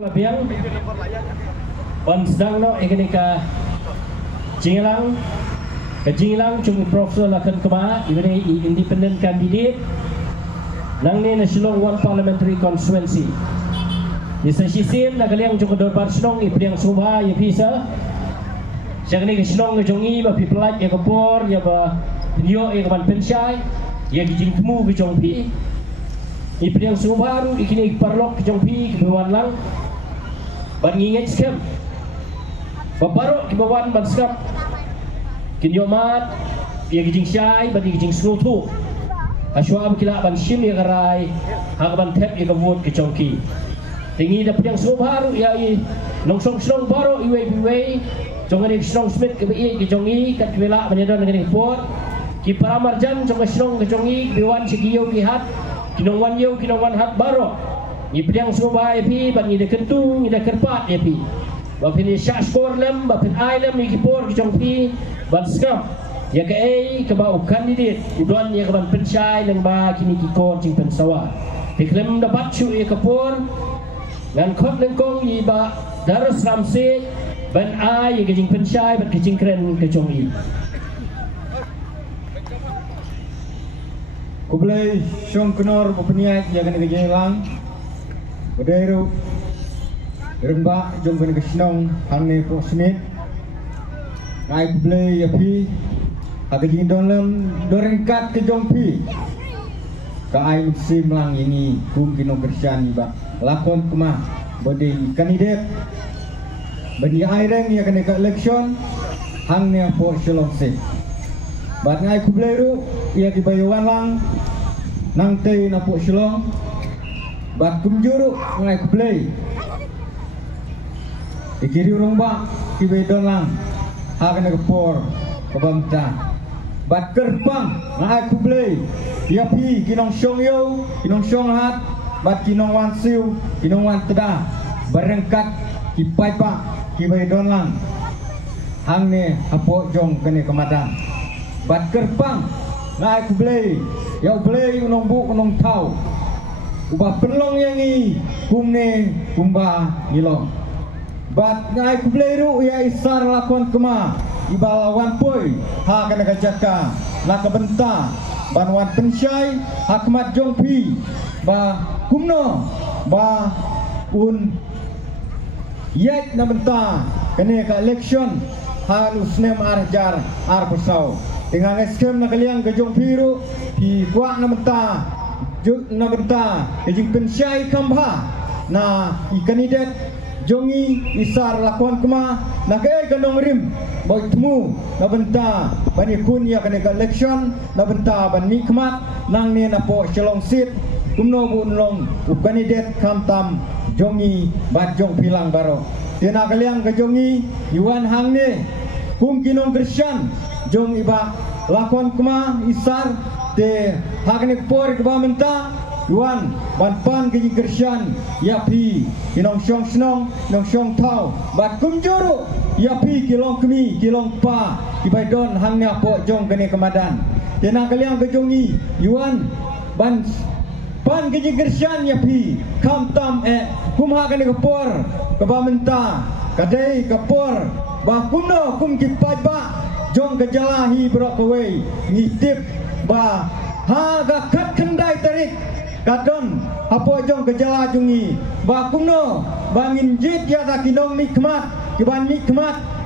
Labiang pan sedang no ikanika Jinglang ke Jinglang chung Profesor lakan kema ini independent candidate nang ni national one parliamentary constituency di sesisin nakaliang chung dor parsenong ipriang subha ya bisa jagni ke senong ke jongi ba piplat ya kapor ya ba video ya kaman pensyai ya kijing temu ke jongpi ipriang subha ru ikini parlok ke jongpi ke bawan lang ban nginget skam babarok kibawan ban skam kinyomat ya kijing syai ban kijing snutu aswa kila ban shim ya garai hak ban tep ya kavut ke chongki tingi da piang subharu ya i nongsong slong baro iwe jongani slong smith ke bi ke jongi kat wela banyadan ngani pot ki paramarjan jong slong ke jongi biwan sigiyo ki hat kinongwan yo kinongwan hat baro ni piang subha pi ban ni de kentu ni de kerpat ya pi ba pini syak skor lem ba pin ai lem ni ki por ki jongpi ban skam ya ke ai ke ba kandidat udon ya ke ban pensyai nang ba kini ki kor jing pensawa diklem dapat chu ya ke por ngan khot nang kong i ba darus ramse ban ai ya ke jing pensyai ban ke jing kren ke jongi kublai syong kenor peniat ya kena kejelang Badairu Rembak jom kena kesenong Hane prosnit Ngai kublai api Aga jing dalam Dorengkat ke jompi Kai musim lang ini Kum kino kersian iba Lakon kemah Badi kandidat Badi aireng ya kena ke election Hang ni apa shalom se Bat ngai kublai ru Ia dibayuan lang Nang tei napuk shalom Bat kumjuru ngai kublai Ikiri urung bak Kibai don lang Hak kena kepor Kebamta Bat kerpang ngai kublai Yapi kinong syong yo Kinong syong hat Bat kinong wan siu Kinong wan tedah Berengkat Kipai pak Kibai don lang Hang ni apok jong kena kemadang Bat kerpang ngai kublai Ya kublai unong buk unong tau Ubah penlong yang i kumne kumba ngilong bat ngai kublai ru ya isar lakon kema ibalawan poi ha kena kajaka nak benta banwan pensyai hakmat jongpi ba kumno ba un yait na benta kena ka election ha usnem arjar ar persau dengan skem nak liang ke jongpi ru di kuak na benta juk na benta kejing pensyai kambha na kandidat jongi isar lakon kema na ke kanong rim boy temu na benta bani kun ya kene election na benta ban nikmat nang ne na po shalong sit kumno bun long kandidat kamtam jongi bat jong pilang baro tena kaliang ke jongi yuan hang ne kum kinong krisyan jong iba lakon kema isar te hakne por ke bamenta yuan ban pan ke gersian yapi kinong syong snong nong syong tau bat kumjuru yapi kilong kemi kilong pa kibai don hangnya po jong kene kemadan tena kaliang ke jongi yuan ban pan ke gersian yapi kam tam kum hakne ke por ke bamenta kadai ke por ba kumno kum kipai ba jong ke jalahi bro kowe ngitip ba ha ga kat kendai tarik kadon apa jong kejala jungi ba kumno bangin jit ya ta kinong nikmat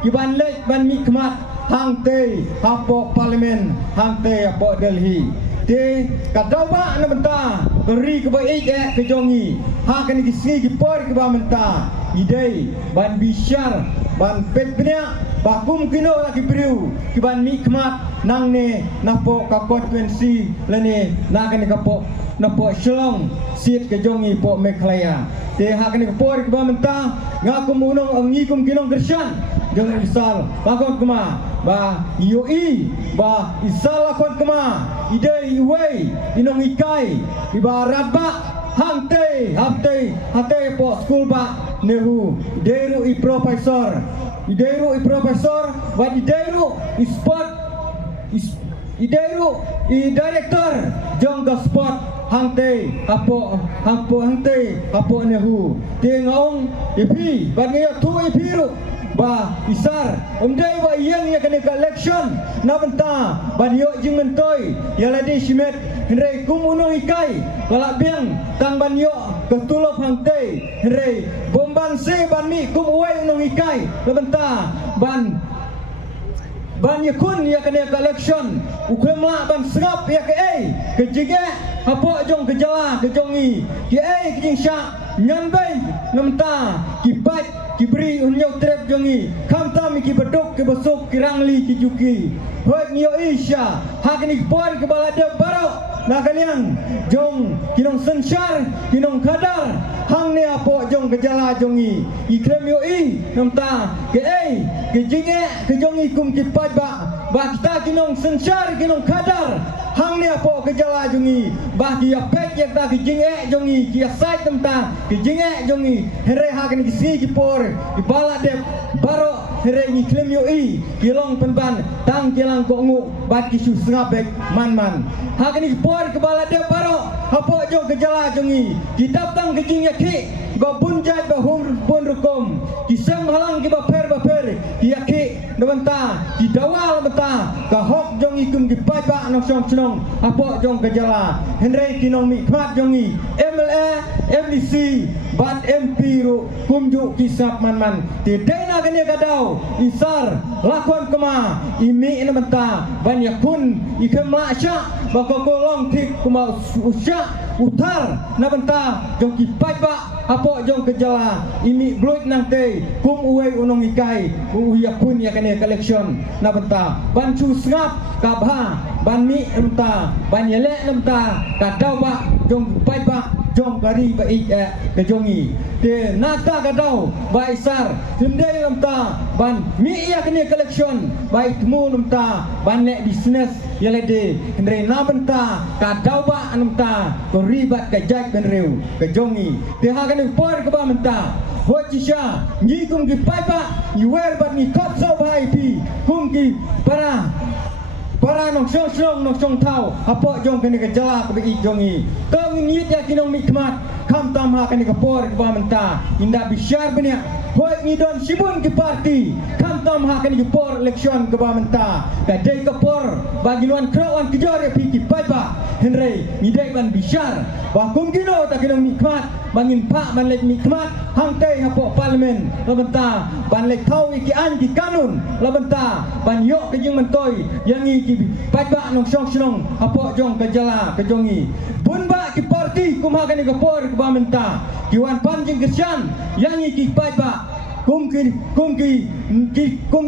kiban lek ban nikmat hang te hapo parlimen hang te hapo Delhi te kadau ba na benta beri ke baik ke jongi ha kan kisi ki por ke ba menta idei ban bisyar ban petnya bakum kino lagi beriu kiban nikmat nang ne napo ka konstituensi lene nakan kapo napo shalong sit ke jongi po meklaya te hakan ka por ke ba menta ngaku munong angikum kinong gersan jong isal lakon kema ba yoi ba isal lakon kema idei iwei inong ikai ibarat ba hante hate po school ba nehu deru i profesor Ideiru i profesor, wat ideiru i sport i director jong ga sport hangte apo nehu te ngaong ipi bagaya tu ipi ru ba isar umdai ba yang ya kena election na benta ban yo jingan toy ya ladi simet henrei kum uno ikai kalak biang tang ban yo ketulop hangte henrei bomban se ban mi kum uai uno ikai na benta ban yakun ya kena election ukema ban serap ya ke jige apo jong kejala ke jongi ke ke syak nyanbai namta ki pat ki beri unyau trep jongi kamta mi ki bedok ke besok ki rangli ki juki hoi nyo isya hakni por ke balade baro na kalian jong kinong sensyar kinong kadar hang ne apo jong kejala jongi ikrem yo namta ke jinge ke jongi kum ki pat ba kita kinong sensyar kinong kadar hang ne apo kejala jongi bah ki apek yak ta ki jinge jongi ki asai namta ki jinge jongi here hakni ki si ki por ki balade baro here ni klem yo kilong penban tang kilang ko ngu bat ki su ngabek man hakni ki por ke balade baro apo jong kejala jongi ki tang ki jinge ki go bunjai ba hum pun rukum ki sem halang ki ba per ki yaki namanta ki dawal beta ka hok jong ikum ki pai ba nong song snong apo jong kejala henrei kinong mi khat jongi MLA MDC bat MP ru kumju kisap man ti dena kene kadau isar lakon kema imi namanta ban yakun ikema sya ba ko long tik kuma usya utar namanta jong ki pai ba apo jong kejala imi bloit nang te kum uai unong ikai yakun ya kene collection namanta ban chu ngap kabha ban mi namanta ban yele namanta kadau ba jong pai ba jong kari ba ke jongi te nata kadau ba isar hindai namta ban mi ya kene collection ba itmu namta ban ne business yalede hindai namta kadau ba namta ko ribat ke jaj ben reu ke jongi te ha kene por ke ba menta hochisha ni kum ki pai ba ni wer bat ni kop so bai pi kum ki para nong song tau apo jong kene ke jala ke bi jongi tong ni ya kinong mikmat kam tam ha kene ke por ke ba menta inda bisyar benya hoi ni don sibun ke parti kam tam ha kene ke por election ke ba menta ka dei ke por bagi luan krawan ke jore pi ki pai ba henrei ni dei ban bisyar ba kum kino ta kinong mikmat bangin pak ban lek mikmat hang tei apo parlimen la benta ban lek thau ki an ki kanun la benta ban yo ke jing mentoi yang ki pai ba nong song apo jong ke jala ke jongi bun ba ki parti kum ha kene ke por ke ba menta ki wan panjing kesian yang ki pai ba kum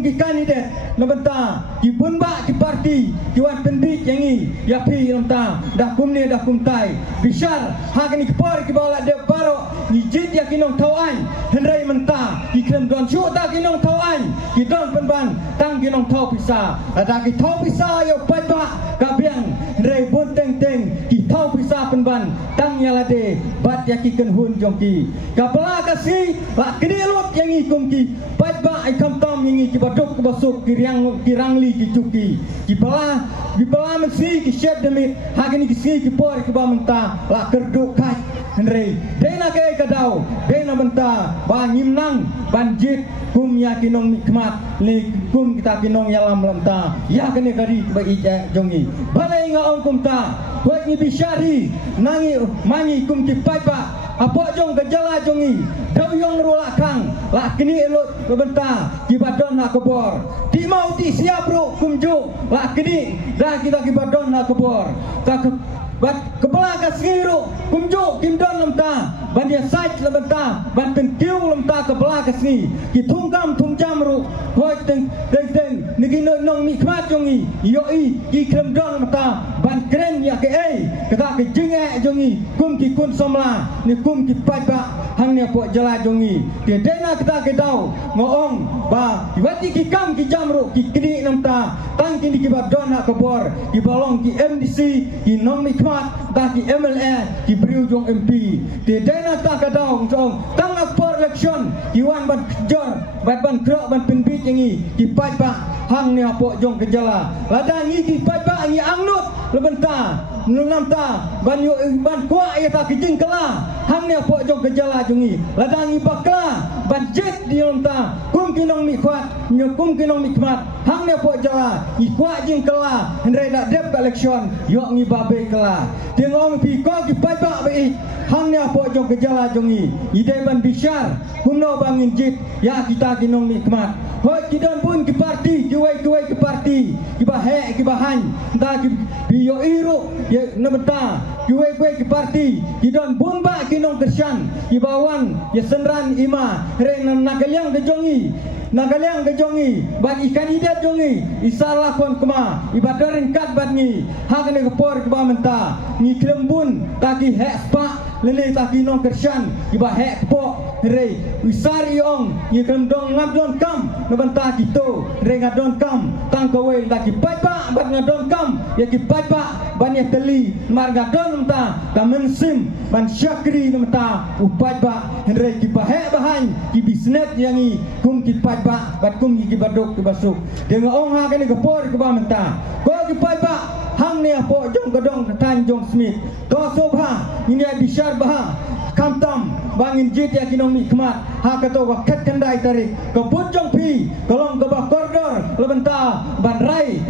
ki kandidat nabenta ki bunba ki parti ki wan pendik yangi ya pi namta dah kum ne dah kum tai bishar hakni ki por ki bala de baro ni jit ya kinong tauan henrei menta ki krem don chu ta kinong tauan ki don penban tang kinong tau pisa ada ki tau pisa yo pai ba ka biang henrei bun teng ki tau pisa penban tang ya lade bat ya ki ken hun jongki ka pala kasi la kini lot yangi kum ki pai ba ai kam tam yangi ki badok ki basuk ki rangli ki cuki ki pala mesi ki shed demit hakni ki si ki por ki ba menta la kerduk kai henrei dena ke kadau dena menta ba ngimnang banjit kum ya kinong mikmat le kum kita kinong yalam lamta ya kene kari ba ija jongi balai nga ong kumta buat ni bisyari nangi mangi kum ki pai ba apo jong gejala jongi dau yong rulakang la kini elot benta ki badon na kebor ti mau ti siap ro kumju la kini dah kita ki badon na kebor ta bat kepala kasngiru kumju kim don lamta ban dia sait lamta ban pentiu lamta kepala kasngi ki tungkam tungjam ru hoi teng nigi nong mi khmat jongi yoi ki krem don lamta ban kren ya ke kata ke jinge jongi kum ki kun somla ni kum ki pai ba hang ne po jala jongi ke dena kita ke dau ngoong ba iwati ki kam ki jamru ki kini lamta tang kini ki badon na kebor ki balong ki MDC ki nong mi khmat ta ki MLA ki briu jong MP ti dena ta ka dong jong tang for election ki wan ban jor ban krok ban pinbit yang ni ki pai pa hang ni apok jong kejala lada ni ki pai pa ni angnut lebenta nunam ta ban yo ban kwa ya ta kijing kala hang ni apok jong kejala jong ni lada ni bakla ban jet di ta kum kinong mi khwat nyo kum kinong mi khmat hang ni apok jala i kwa jing kala hendrai dak dep election yo ngi babe kala tengong pi ko ki pai pa be hang ni apok jong kejala jong ni ide ban bisyar kumno bangin jit ya kita kinong mi khmat hoi kidon pun ki parti kuai ke parti ki bahe ki bahan ta ki bio iru ye namata kuai ke parti ki don bomba ki nong kersan ki bawan ye senran ima re nakaliang ke jongi ban ikan idat jongi isalah kon kema ibadarin kat bat ni hak ne kepor ke bamenta ni klembun ta ki hek pa lele ta ki nong kersan ki bahe po re usar yong ye kendong ngabdon kam nabanta kito re ngadon kam tang kowe lagi pai pa bat ngadon kam ye ki pai pa ban ye teli mar ngadon ta tamen sim ban syakri namta upai pa re ki bahe bahan ki bisnet yangi kum ki pai pa bat kum ki badok ki basuk dengan ong ha kene kepor ke bamenta ko ki pai pa hang ne apo jong gedong Tanjung Smith to sobha ini bisyar bah kamtam bangin jit ya kinong mi khmat ha kato wakat kandai tarik kebut jong pi kolong ke bah koridor lebenta banrai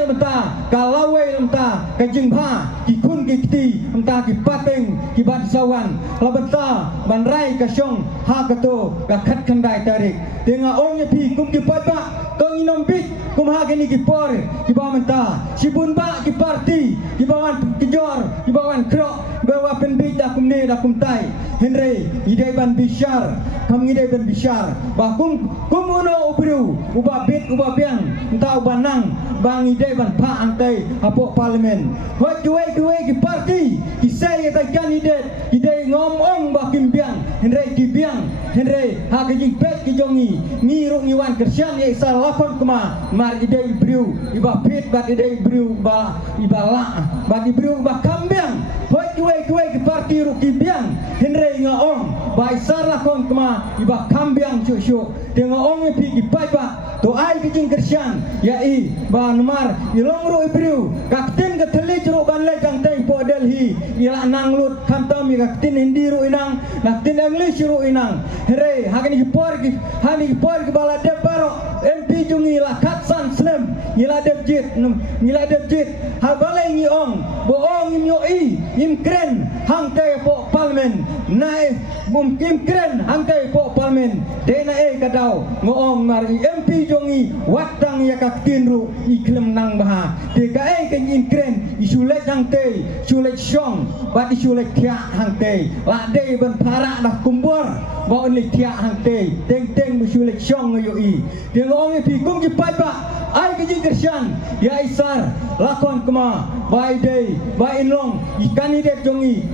lebenta kalawe lebenta kajing bha ki kun ki kti lebenta ki pateng ki bat sawan lebenta banrai kasyong ha kato wakat kandai tarik tengah ong pi kum ki papa tong inom bit kum ha kini ki por ki ba menta sibun ba ki parti ki bawan kijor ki bawan krok bawa penbit dah kum ne dah kum tai henry idai ban bisyar kam idai ban bisyar ba kum uno ubru uba bit uba biang entah ubanang bang idai ban pa antai apok parlimen hot kuai ki parti ki sai ta kandidat idai ngomong ba kim biang henry ki biang henry ha ki jing pet ki jongi ngiru ngiwan kersian ye salafon kema mar idai briu iba pit bat idai briu ba ibala ba briu ba kambiang hot kuai ki parti ru ki biang henry ngaong ba isarlah kon kema iba kambiang syuk tengok ong pi ki pai pa to ai ki jing kersian ya i ba numar ilong ru ibriu kapten ke teli jero ban le jang tai po Delhi ila nang lut kamtam mi kapten hindi ru inang kapten English ru inang here hagani ki por ki hani ki por ki bala de baro MP jungi la katsan slam ila de jit ha bale ngi ong bo ong im yo i im kren hang tai po parliament nai bum kim kren hang tai po parliament de na e kadau ngo ong mari MP jongi watang ya kapten ru iklem nang baha de ka e ken in kren isulet hang tai sulet syong bat isulet kya hang tai la de ban para dah kumbor ba only kya hang tai teng musulet syong yo i de ngong pi kum ki pai pa ai ki jing kersian ya isar lakon kema bai day bai inlong ikan ide jongi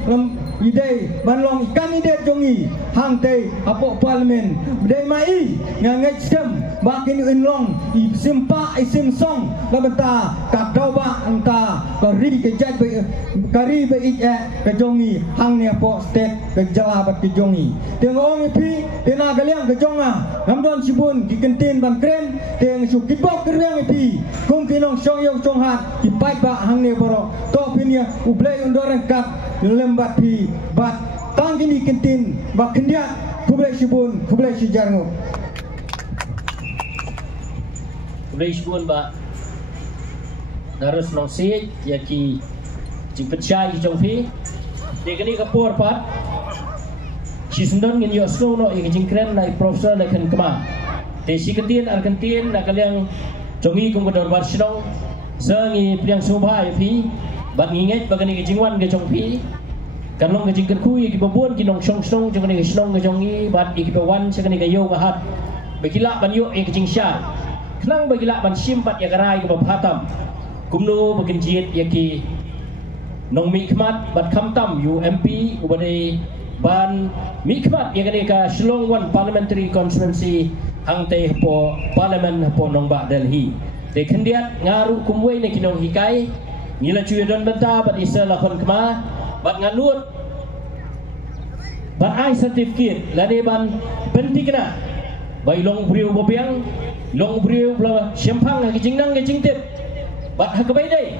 idei banlong ikan ide jongi hang tai apok parlimen dei mai ngangai sem bakin inlong simpa isim song labenta kadau ba anta kari ke jaj kari be ke jongi hang ne apok state ke jala bat ke jongi tengong pi tena galiang ke jonga namdon sibun ki kentin ban kren teng su kibok kriang pi kum kinong syong yong chong hat ki pai ba hang ne boro to pinia ublei undoran kat lembat pi bat tang kini kentin ba kendia kublai sibun kublai sijarngo kublai sibun ba darus nong si ya ki jing pechai ki jong pi de kini kapor pat si sundon ngin yo snow no i jing kren nai profesor lai kan kema de si kentin argentin na kaliang jongi kum kodor bar sinong sangi priang subha pi bat nginget bagani ki jingwan ke jong pi kanlong ke jing ku ki babon ki nong song song jong ni snong ke jongi bat i ki bawan sakani ke yo ga hat bekila ban yo e ki jing sha knang bekila ban sim bat ya garai ke babhatam kumno bagin jit ya ki nong mi khmat bat khamtam UMP ubade ban mi khmat ya gani ka Shillong One Parliamentary Constituency hang te po parliament po nong ba Delhi de khendiat ngaru kumwei ne kinong hikai ngila cuy don benta bat isa lakon kema bat ngalut bat ai certificate lani ban penting kena bai long briu bobiang long briu bla sempang ke jingnang ke jingtip bat hakabai dai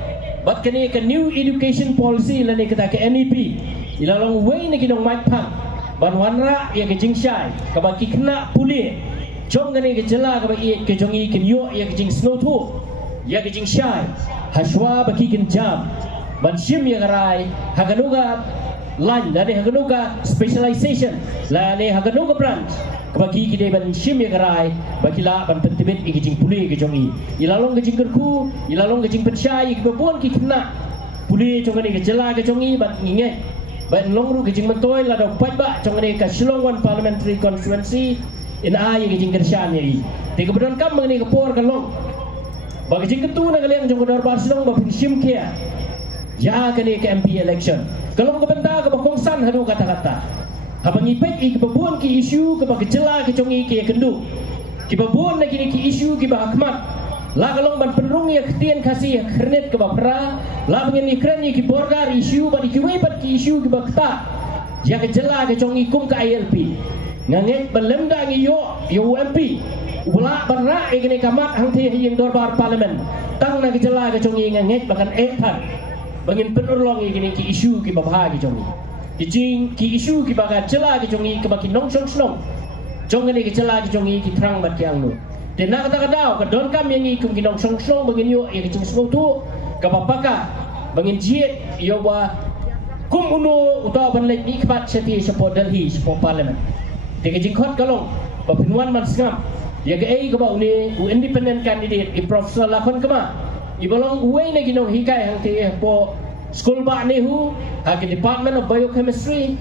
bat kani ke new education policy lani kata ke NEP ila long way ni kidong mic pang ban wanra ya ke jingshai ka baki kena puli jong kani ke jela ka baki ke jongi kin yo ya ke jing snow tu ya ke jingshai haswa baki kin jam ban shim ya garai haganuga line lani haganuga specialization lani haganuga branch bagi kita ban shim ya garai bagi la ban pentibet iki jing puli ke jongi ilalong ke jing kerku ilalong ke jing pensyai ke babon ki kena puli jongani ke jela ke jongi ban nginget ban longru ke jing mentoi la do patba jongani ke Shillong One Parliamentary Constituency in ai ke jing kershan ni te ke bedon kam mengani ke por ke long bagi jing ketu na kalian jong Darbar Shillong ba pin shim kia ya kani ke MP election kalau ke benda ke bakongsan hadu kata-kata habang ipet i kebabuan ki isu ke bakjela ke jongi ke kendu kebabuan na kini ki isu ke bahakmat la kalong ban penrung ya ketien kasih ya kernet ke bapra la bangin ikran ki borgar isu ban ki webat ki isu ke bakta ya ke jela ke jongi kum ke ILP nganget belemda ngi yo UMP ula banra e kini kamat hang the yang Darbar Parlimen tang na ke jela ke jongi nganget bakan etan bangin penurlong i kini ki isu ke babha ke jongi kijing ki isu ki baga jela ki jongi ki baki nong song snong jongani ki jela ki jongi ki trang bat yang nu de na kata kadau ka don kam yang ikum ki nong song snong bangin yo ki jing snong tu ka papaka bangin jiet yo wa kum uno uta ban lek ni kbat seti support Delhi support parliament de ki jing khot kalong ba pinwan man sngam ya ga ei ka ba uni u independent candidate i professor lakon kama i balong uwe na ginong hikai hang te po school ba nehu haki Department of Biochemistry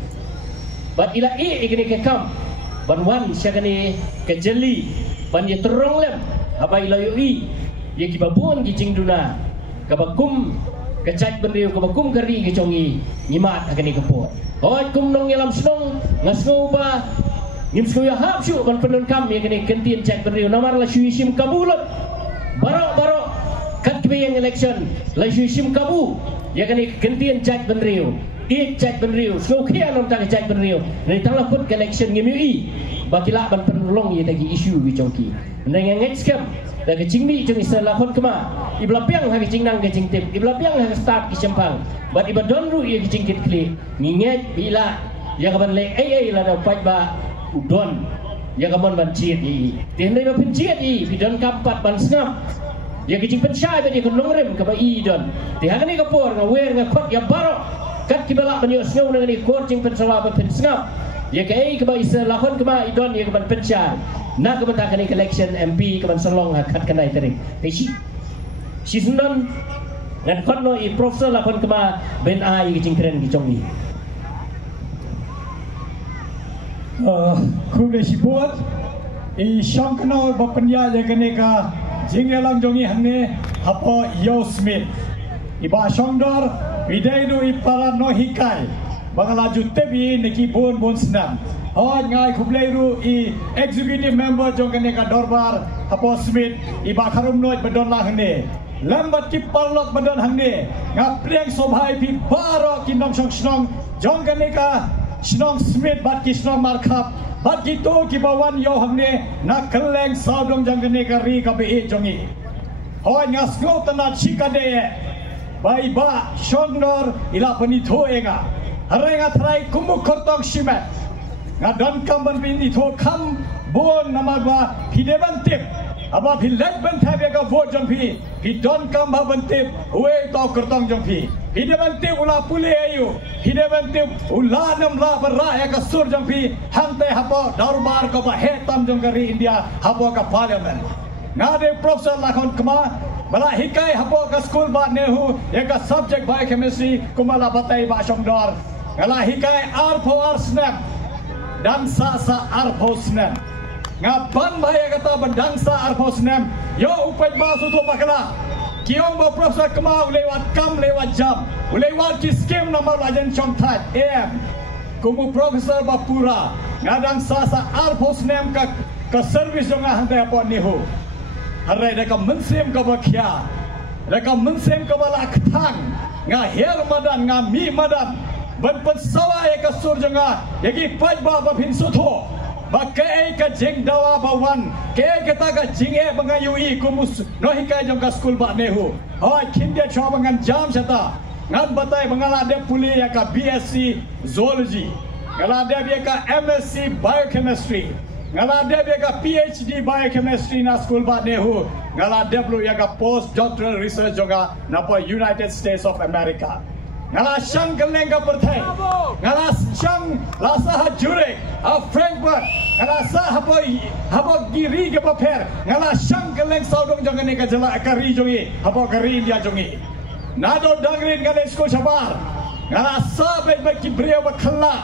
but ila igni ke kam ban wan syagani ke jeli ban ye terong lem apa ila yo ye ki babun ki jingduna ka bakum ke chat benriu ka bakum kari ke jongi nyimat agani ke po hoi kum nong yelam snong ngasngo ba ngim sku ya hap syu ban penun kam ye kini kentien chat benriu namar la syu sim kabulot baro kat ke yang election la syu sim kabu ya kani kentien chat benriu i chat benriu so kia nom ta chat benriu ni tangla put election ngimi bakila ban penulong ye tagi isu gi chongki nang ngeng scam da ke jingmi jong isa lakon kema ibla piang ha ke jingnang ke jingtip ibla piang ha ke start ki sempang bat ibadon ru ye ke jingkit kli nginget bila ya kaban le ai la da pat ba udon ya kaban ban chiet i tin ba pin chiet i bidon kampat ban snap ya kijing pensyai bagi konongrem ke bai don ti hangani ka por nga wer nga khot ya baro kat kibala banyo sngaw na ni kor jing pensawa ba pensngap ya kai ke bai se lakon ke bai don ya ke ban pensyai na ke banta kani election MP ke ban salong ha kat kanai tering ti si sunan ngan khot no i professor lakon ke ba ben ai kijing keren ki chongi kuble sipot i shankno ba penya ya kani ka Jingelang jongi hangne hapo Yo Smith iba shongdor bidai no ipara no hikai bangala jutte bi neki bon snam hoj ngai khublei ru I executive member jongane ka Darbar hapo Smith iba kharum noi bedon la hangne lambat ki parlok bedon hangne ngapreng sobhai bi baro kinong song snong jongane ka snong Smith bat ki snong markhap bat gitu ki bawan yo hamne na keleng saudong jangane kari ka be jongi hoi ngasgo tanat sikade bai ba shondor ila panitho ega harenga thrai kumuk khotong simet ngadon kamban pindi tho kham bon namaba hidebantip aba philet ban thabe ka vote jongpi hidon kam ba bantip we to kertong jongpi hidebantip ula pule ayu hidebantip ula nam la barra ya ka sur jongpi hante hapo Darbar ko ba hetam jonggari India hapo ka parliament ngade professor lakon kema bala hikai hapo ka school ba nehu ya ka subject biochemistry kumala batai ba shongdor ngala hikai R4R snap dan sa R4 snap ngapan bahaya kata berdangsa arposnem yo upai basu tu bakala kiong ba profesor kemau lewat kam lewat jam lewat ki skim nama lajan chongtat kumu profesor bapura ngadang sasa arposnem ka service jonga hantai apa nihu harai deka mensiem ka bakhya Laka mensem kebala ketang Ngaher madan ngami madan Benpen sawa ya kasur jenga Yagi pajba bapin sutho Bakai ka jeng dawa bawan Ke kata ka jinge bangayui kumus Nohikai jong ka skul bak nehu Hoi kindia chua bangan jam syata Ngan batai bangala de puli ya ka BSc Zoology Ngala de ya ka MSc Biochemistry Ngala de ya ka PhD Biochemistry na skul bak nehu Ngala deblu ya ka postdoctoral research juga napa United States of America. Ngala syang keleng ka perthai. Ngala syang lasa Zurich, Frankfurt. Ngala sa hapa giri ke paper. Ngala syang keleng saudong jangan ni ka jela kari jongi. Hapa kari dia jongi. Nado dangrin ngale skul sabar. Ngala sa baik ki brio ba khalla.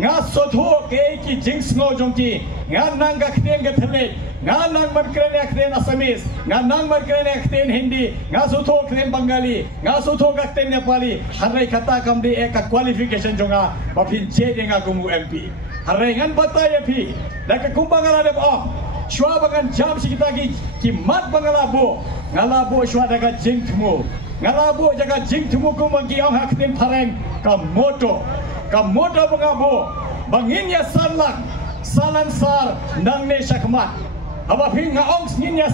Nga sotho ke ki jinx ngo jongki. Nga nang ka khen ka thale. Nga nang markren akten Assamese, nga nang markren akten Hindi, nga sutho akten Bengali, nga sutho akten Nepali. Harai kata kamdi eka qualification jonga bapin je denga kumu MP. Harai ngan bataya phi, daka kumbangala de om. Shwa bangan jam si kita ki mat bangala bo, ngala bo shwa daga jingtmu. Ngala bo jaga jingtmu kumagi ong akten pareng kamoto bangabo. Bangin ya salan sar nang ne syakmat. Apa ping ngaong nginya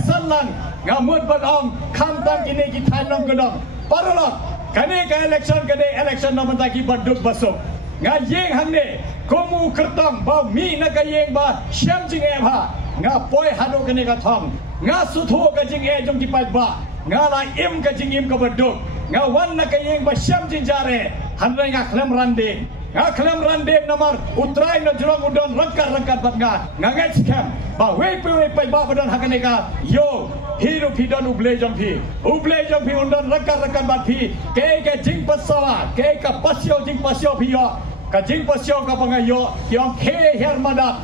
sanlang ngamut badong kantang kini kita nong gedong parolok kani ka election kade election naman taki baduk basok ngayeng hangne komu kertong ba mi na kayeng ba syam jing e ba nga poi hado kani ka thong nga sutho ka jing e jong kipat ba nga la im ka jing im ka baduk nga wan na kayeng ba syam jing jare hanre nga klem rande nga klem rande namar utrai na jurong udon rangkat bat nga ngai scam ba we pe ba badan hakane ka yo hiru pidon uble jong pi undon rangkat bat pi ke jing pasawa ke ka pasyo jing pasyo pi yo ka jing pasyo ka pangayo yong ke hermada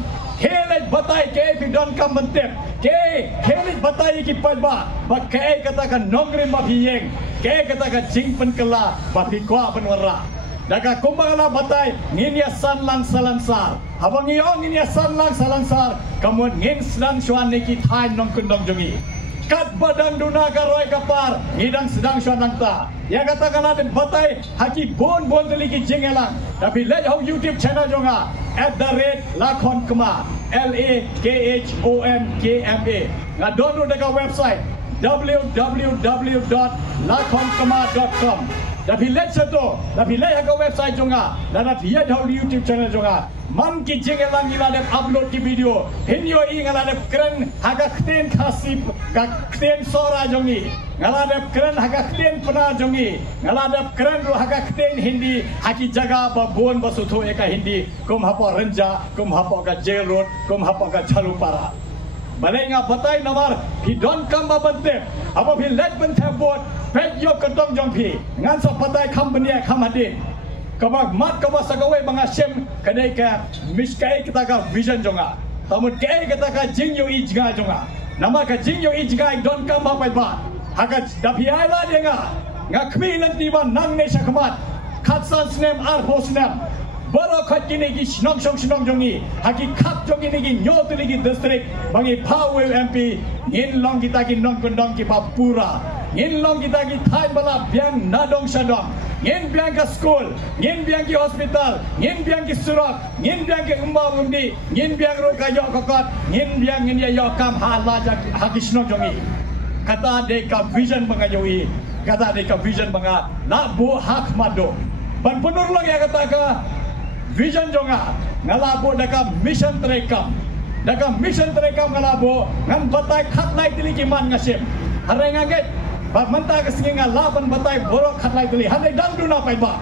Helet batai ke pidon kam mentep ke helet batai ki padba ba ke katakan nongrim ba hiyeng ke katakan jing penkela ba pikwa penwara daga kumbangala batai nginya sanlang salansar habang iong nginya sanlang salansar kamun ngin sedang syuan niki thai nong kundong jongi kat badang duna karoi kapar ngidang sedang syuan nangta ya katakan ada batai haki bon teliki jengelang tapi let hau YouTube channel jonga @lakonkema LAKHONKMA nga download daga website www.lakonkema.com tapi let sato tapi let haga website jonga dan tapi ya hau YouTube channel jonga man ki jengelang ila de upload ki video hinyo i ngala de keren haga kten khasip ka kten sora jongi ngala de keren haga kten pana jongi ngala de keren ro haga kten Hindi haki jaga ba bon basutho eka Hindi kum hapa renja kum hapa ka jail road kum hapa ka Chalupara balai nga batai namar hidon kamba bante apa phi let bante bot pet yo katong jong phi ngan sa batai kham bania kham hadin kabak mat kabak sagawe banga sem kadai ka miskai kita ka vision jonga tamun kai kita ka jingyo i jinga jonga nama ka jingyo i jinga don kamba pai ba haka dapi ai la denga nga khmi lan ti ban nang ne sakmat khatsan snem ar hosnem baro khat kini ki shnong jongi haki khat jongi ni ki nyot ni ki district bangi power MP in long kita ki nong kondong ki papura in long kita ki thai bala biang nadong sadong ngin biang ka school ngin biang ki hospital ngin biang ki surak ngin biang ki umba undi ngin biang ro ka yo kokot ngin biang ngin ya yo kam hala jak haki shnong jongi kata de ka vision banga yoi kata de ka vision banga na bo hak mado ban penur lang ya kata ka vision jonga ngalabo daka mission terekam ngalabo ngan batai khatlai tili kiman ngasim hare ngaget ba menta ka singa laban batai borok khatlai tili hare dang duna pai ba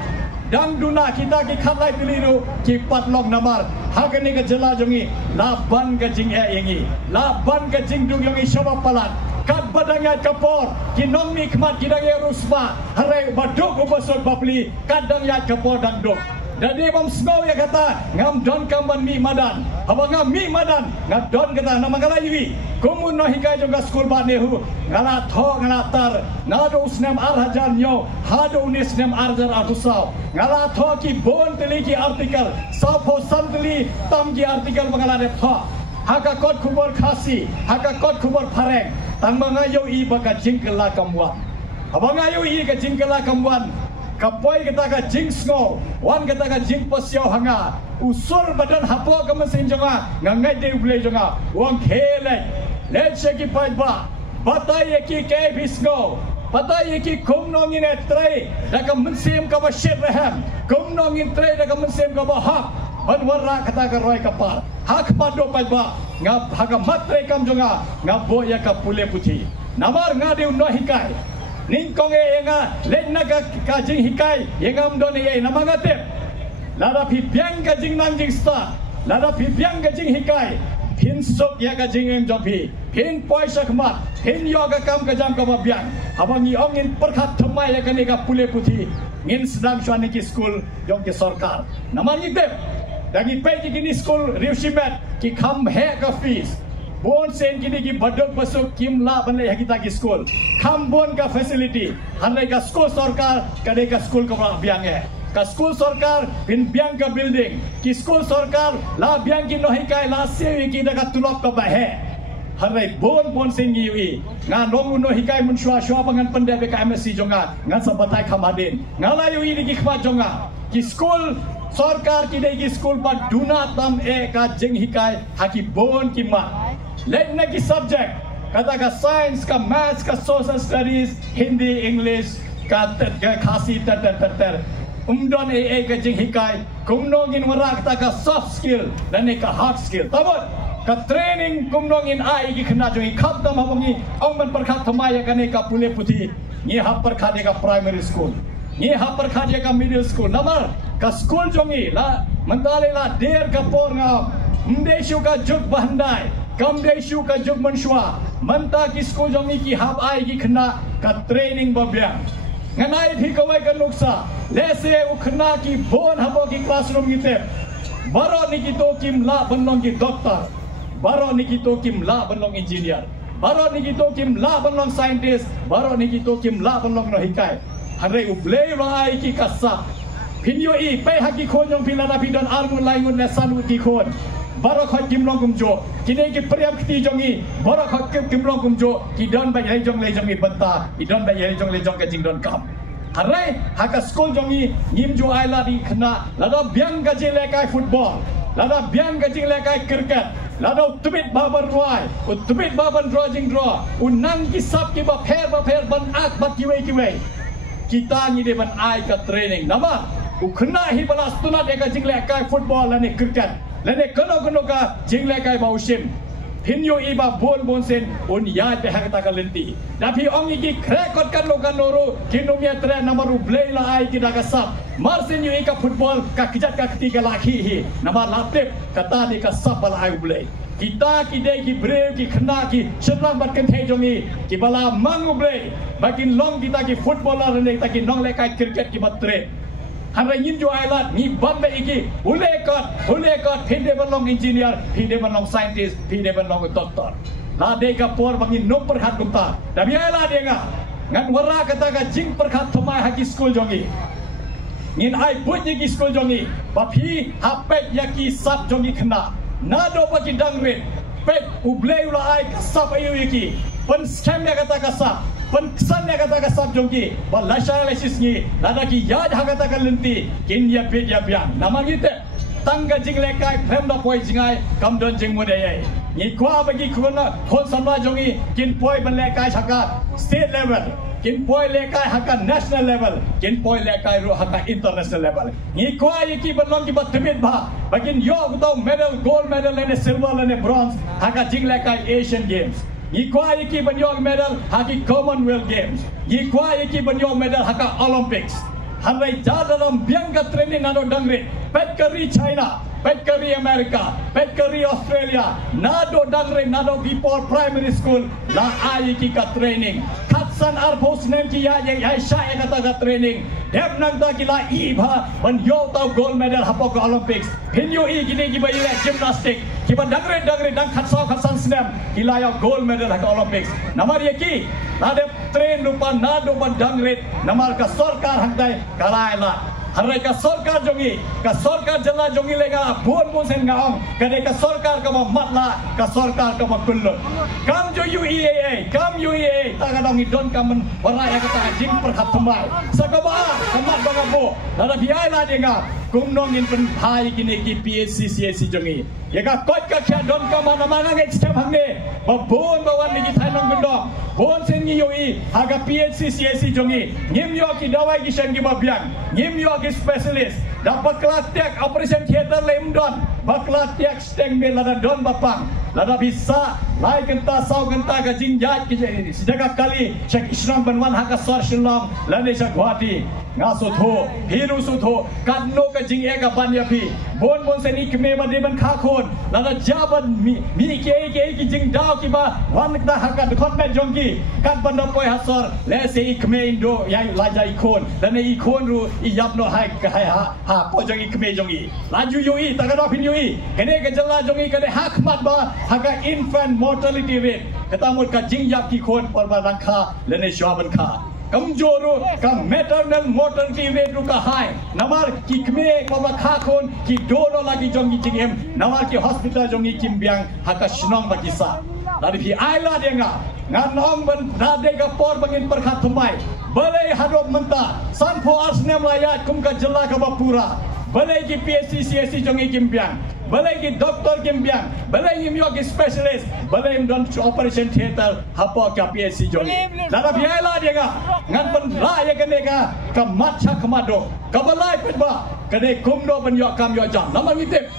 dang duna kita ki khatlai tili ru ki patlok namar hakani ka jela jongi laban ka jing e yengi laban ka jing dung yongi shoba palat kat badangya kapor kinong mi khmat kidang ye rusba hare baduk ubasot bapli kadang ya kapor dang dok jadi bom snow ya kata ngam don kamban mi madan habanga mi madan ngam don kata nama ngala yiwi kumun no hikai juga skul ba nehu ngala tho ngala tar nado usnem arhajar nyo hado unisnem arjar atusau ngala tho ki bon teli ki artikel sapho santeli tam ki artikel mangala de tho haka kot khubor khasi haka kot khubor phareng tang mengayo i baka jingkela kamwan abang ayo i ka jingkela kamwan kapoi kita ka jing sngo wan kita ka jing posyo hanga usur badan hapo ka mesin jonga ngangai de ble jonga wang khele le cheki pai ba batai ki ke bisgo batai ki kumnong in etrai da ka mesim ka ba shit raham kumnong in trai da ka mesim ka ba hak ban warra kata ka roi kapal hak pado pai ba ngap haga matre kam jonga ngabo ya ka pule puthi namar ngade no hikai ning kong e nga lenna ka jing hikai yengam don e namangate lada pi piang ka jing nang jing sta lada pi piang ka jing hikai pin sok ya ka jing em jopi pin poi sakmat pin yoga kam ka jam ka babiang abang ni ongin perkhat thmai ya ka ne ka pule puthi ngin sedang shwani ki school jong ki sarkar namani te dagi pe ki ni school riushimet ki kham he ka fees bon sen kini ki badok basuk kim la banai kita ki school kham bon ka facility hanai ka school sarkar kade ka school ka biang hai ka school sarkar pin biang ka building ki school sarkar la biang ki no hikai la sewi ki da ka tulop ka ba hai hanai bon sen gi wi nga nong no hikai mun shwa shwa bangan pande be ka MSc jonga nga sabatai khamadin nga la yu ni ki khma jonga ki school sarkar ki dei ki school pa duna tam e ka jing hikai haki bon ki ma letna ki subject kata ka science ka maths ka social studies hindi english ka khasi ter umdon e ka jing hikai kumnongin warak ta ka soft skill dan ka hard skill tabot ka training kumnongin ai ki khna jo khap tam habangi ong man perkhat thamaya ka ne ka pule puthi ni hap perkhat ka primary school ni hap perkhat ka middle school namar ka school jongi la mentale la der ka por nga mdeshu ka juk bandai kam deshu ka juk manshwa manta ki school jongi ki hap ai ki khna ka training babyang nganai thi kawai ka nuksa lese ukhna ki bon habo ki classroom ngite baro ni ki to kim la banlong ki doctor baro ni ki to kim la banlong engineer baro ni ki to kim la banlong scientist baro ni ki to kim la banlong no hikai hare ublei rai ki kasa pinyo i pe haki khon jong pilana pidon armun laingun lesan ki khon baro khoi kim long kum jo kini ki priam khti jongi baro khoi kim long kum jo ki don ba yai jong le jong i banta i don ba yai jong le jong ka jing don kam hare haka school jongi nim jo ai la di khna lada biang ka je le kai football lada biang ka jing le kai cricket lada utbit babar roi utbit baban draw jing draw unang ki sap ki ba pher ban ak bat ki wei kita ni de ban ai ka training nama ukhna hi bala stunat eka jing le kai football lane cricket lane kono ka jing le kai bausim pinyo iba bon sen un ya pe hakata ka lenti napi ong iki krekot kan lo kan noro kinomia tre namaru blei la ai kita ka sap marsen yu ika football ka kijat ka ketiga laki hi nama latip kata ni ka sap bala ai blei kita kidai ki brave ki khna ki chadram bat kan thai jongi ki bala mangu blei bakin long kita ki footballer ne ta ki nong le kai cricket ki batre hara yin jo ailat ni bambe iki ulekot phinde banlong engineer phinde banlong scientist phinde banlong doctor la de ka por bangin no perkhat kumta dabi ailat de nga ngan wara kata ka jing perkhat thomai haki school jongi ngin ai put ki school jongi papi hapet yaki sap jongi khna nado baki dangret pet ublei ula ai kasap ayu yaki pen scam ya kata kasap pen kesan ya kata kasap jongi ba lasha lesis ni lada ki yad ha kata kalenti kin ya pet ya biang nama ngite tangga jing lekai prem da poi jingai kam don jing mo de ni kwa bagi khona khon samla jongi kin poi ban lekai chaka state level kin poi lekai haka national level kin poi lekai ro haka international level ni kwa yiki banlong ki batbit ba bakin yo to medal gold medal and silver and bronze haka jing lekai Asian games ni kwa yiki banyong medal haki Commonwealth games ni kwa yiki banyong medal haka Olympics hanai jadaram biangka training nano dangre pet kari China pet kari America pet kari Australia nado dangre nado before primary school la ayiki ka training khatsan arpos nem ki ya sha ya kata ka training dep nang ta ki la i bha ban yo ta gold medal hapo ka Olympics pinyo i gini ki ba ile gymnastic ki ba dangre dang khatsan snem ki la ya gold medal ka Olympics namar yeki la de train rupa nado ban dangre namar ka sarkar hakdai kalai la Harai ka sarkar jongi ka sarkar jala jongi lega bon sen ngaong kade ka sarkar ka matla ka sarkar ka kullut kam jo UEA kam UEA ta ka dong idon kam waraya ka ta jing perhat thumai sakaba kamat bangabo lada biai la denga kum nong in pen phai kini ki PSC CSC jongi ya ka kot ka kya don ka mana mana ngai stem hangne ba bon ba wan ni thai nong gundong bon sen ni UE haga PSC CSC jongi ngim yo ki dawai ki shen ki ba biang ngim yo ki specialist dapat kelas tiak operation theater lem don bakla tiak steng be lada don bapang lada bisa lai kenta sau kenta ka jingjat ki sidaga kali cek islam banwan haka sor shillong lane sa Guwahati ngaso tho hiru su tho kadno ka jing eka banya pi bon bon seni kme ma deban kha khon lada jaban mi ke ki jing daw ki ba wan ta haka khot me jongki kat banda poi hasor le se ikme indo yai laja ikon lane ikon ru i yapno hai ha po jongi kme jongi laju UI tagada pin UI kene ke jalla jongi kene hak mat ba haka infant mortality rate kata mut ka jing yap ki khon por ba rangkha lene shwaban kha kamjoru ka maternal mortality rate ru ka high namar ki kme ko ba kha khon ki dono lagi jongi jingem namar ki hospital jongi kimbyang haka shnong ba kisa dari pi aila denga nganong ban rade ka por bangin perkhat thumai balai hadop menta sanpho arsnem layat kum ka jalla ka bapura balai ki PSC CSC jongi kimbyang balai ki doktor kimbyang balai imyo ki specialist balai don operation theater hapo ka PSC jongi dara biala denga ngan ban ra ya kene ka matcha khamado ka balai petba kene kumdo ban yo kam yo jam namang itep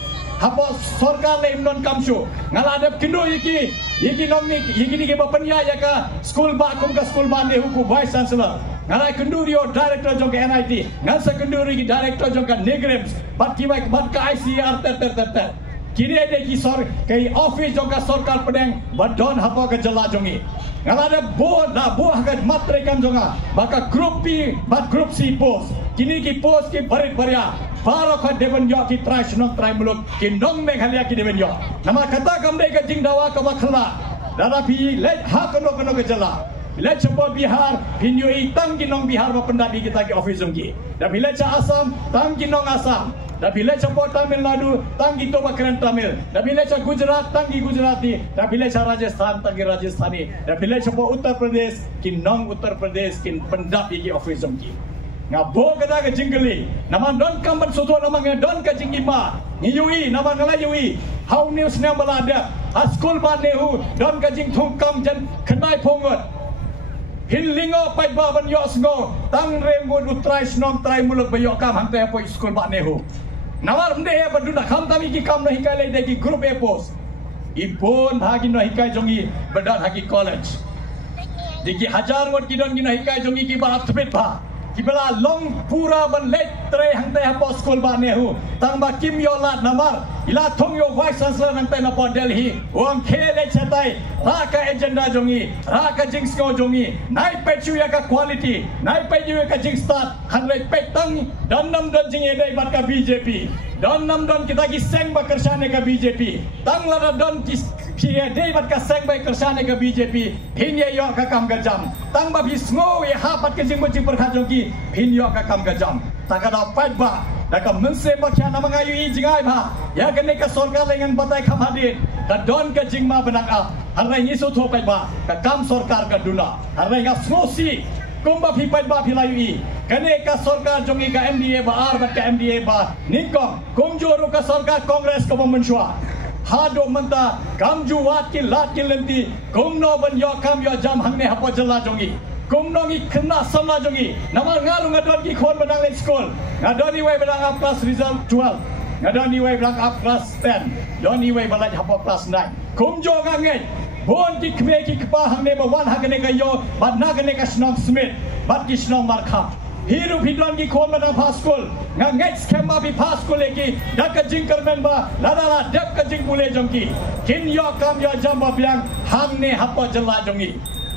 hapo sarkar le non kamshu ngaladep kindo yiki nomni yiki ke bapanya ya ka school ba kum ka school ba ne huku vice chancellor ngalai kundurio director jong NIT ngalsa kunduri ki director jong ka negrems bat ki bat ka ICR ter kini ade ki sor kai office jong ka sarkar pedang badon hapo ka jala jongi ngalade bo na bo ha matre kam jonga baka group P bat group C post kini ki post ki barit barya Para kau dewan yo ki try senang try mulut ki nong Meghalaya ki dewan yo. Nama kata kamde ka jing dawa ka bakla. Dara pi let ha kono ke jala. Let cepo Bihar pinyo itang ki nong Bihar ba pendadi kita ki office ki. Da bila cha Assam tang ki nong Assam. Da bila cepo Tamil Nadu tang ki to bakran Tamil. Da bila cha Gujarat tang ki Gujarati. Da bila cha Rajasthan tang ki Rajasthani. Da bila cepo Uttar Pradesh ki nong Uttar Pradesh ki pendadi ki office ki. Ngabo kata ke jinggali nama don kamban soto nama don ke jingima ngiyui nama ngala yui how news na balada a school ba nehu don ke jing thung kam jan khnai phongot hillingo pai ba ban yo sngo tang remgun utrai snong trai muluk ba yo kam hang te po school ba nehu nawar mde ya baduna kham tami ki kam nahi kai le de ki group e post ibon bhagi nahi kai jongi badan haki college diki hajar ngot ki don ki nahi kai jongi ki ba thbet ba Kibala long pura ban let tre hang te hapo school ba nehu tang ba kim yo lat namar ila thong yo vice chancellor hang te na po Delhi wang khele chatai ra ka agenda jongi ra ka jinx ko jongi nai pe chu ya ka quality nai pe ju ka jinx start hang le pe tang don nam don jing e dai bat ka BJP don nam don kita ki seng ba kersane ka BJP tang la don ki Pia day bat ka seng bai kersane ka BJP phin ye yo ka kam ga jam tang ba bisngo ye ha bat ka jing mo jing perkha jongi phin yo ka kam ga jam ta ka da pat ba da ka mense ba kya na mangayu i jingai ba ya ka ne ka sarkar lengan batai kham hadin da don ka jing ma banang a harai ni so tho pat ba ka kam sarkar ka duna harai ga smo si kumba phi pat ba phi layu i kane ka sarkar jongi ka MDA ba ar bat ka MDA ba nikong kumjoru ka sarkar Congress ka menshua Hado menta kamju wat ki lat ki lenti kumno ban yo kam yo jam hangne hapo jala jongi kumno ngi kena samla jongi namar ngalu ngadon ki khon badang le school ngadoni way badang up class result 12 ngadoni way badang up class 10 doni way balaj hapo class 9 kumjo ngange bon ki kme ki kpa hangne ba wan hagne ka yo bat na gne ka snong smith bat ki snong markha hiru pidon ki khon badang pa school nganget skema bi pa school ki dak jing karmen ba ladala dak jing bule jongki kin yo kam yo jamba biang hangne hapo jala jongi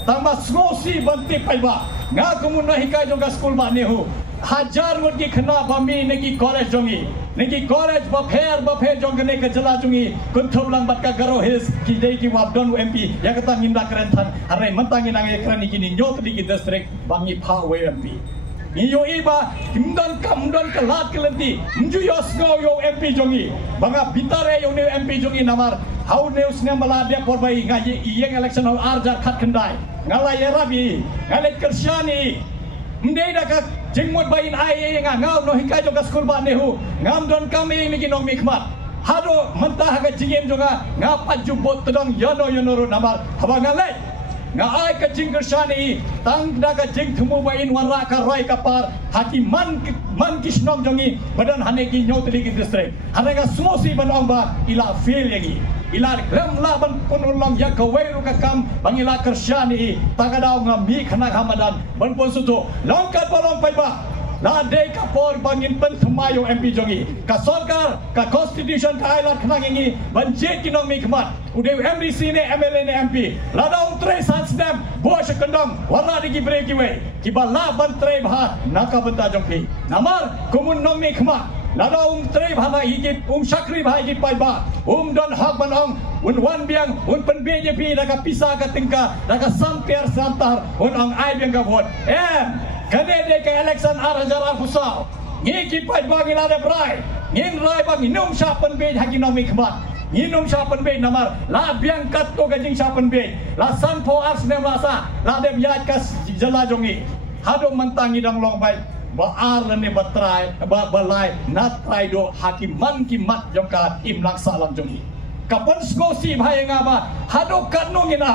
tamba smosi banti paiba nga kumun na hikai jonga school ba nehu hajar ngot ki khna bami ne ki college jongi ne ki college ba pher jong ne ka jala jongi kunthom lang bat ka garo his ki dei ki wap don MP ya ka tang inda kren than are mantang inang ekran ni kini nyot di ki district bangi pha we MP Iyo iba kimdan kelat kelenti mju yosgo yo MP jongi banga bitare yo ne MP jongi namar how news ne malade porbai ngaji iyeng election hol arjar khat kendai ngalai rabi ngalai kersyani mdei dak jengmot bain ai ngau no hikai jo skul ba nehu ngam don kami mi kinong mikmat hado mentah ga jingem jonga ngapat jubot tedong yono ro namar haba ngalai ngai ka jing kersyani tang daga jing thumu bain warra ka roi kapar haki man kisnom jongi badan hanegi nyotli ki district hanega sumosi ban ongba ila feel yangi ila gram la ban punulong ya ka weiru ka kam bangila kersyani tagadau ngami khana hamadan ban pon suto longkat bolong pai ba la de ka por bangin pen thmayo MP jongi ka sarkar ka constitution ka ailat khana ngi ban jet kinong mi khmat udew MDC ne MLA ne MP la daung tre sansdam bo shakandam warna digi breki we ki ba la ban tre bha naka banta jongki namar kumun nong mi khmat la daung tre bha higi shakri bha higi pai ba don hak ban ong wan biang pen BJP da ka pisa ka tingka da ka samper santar ong ai biang ka vote kene de ka election arajar fusau ngi ki pai bangi la de brai ngin rai bangi num sha pen be hagi nomi khmat nginum sha pen be namar la biang kat to gajing sha pen be la san po ars ne masa la de yat kas jala jongi hado mantangi dang long bai ba ar ne batrai ba balai nat trai do hakiman ki mat jongka im laksa lam jongi kapan skosi bhai ngaba hado kat no ngina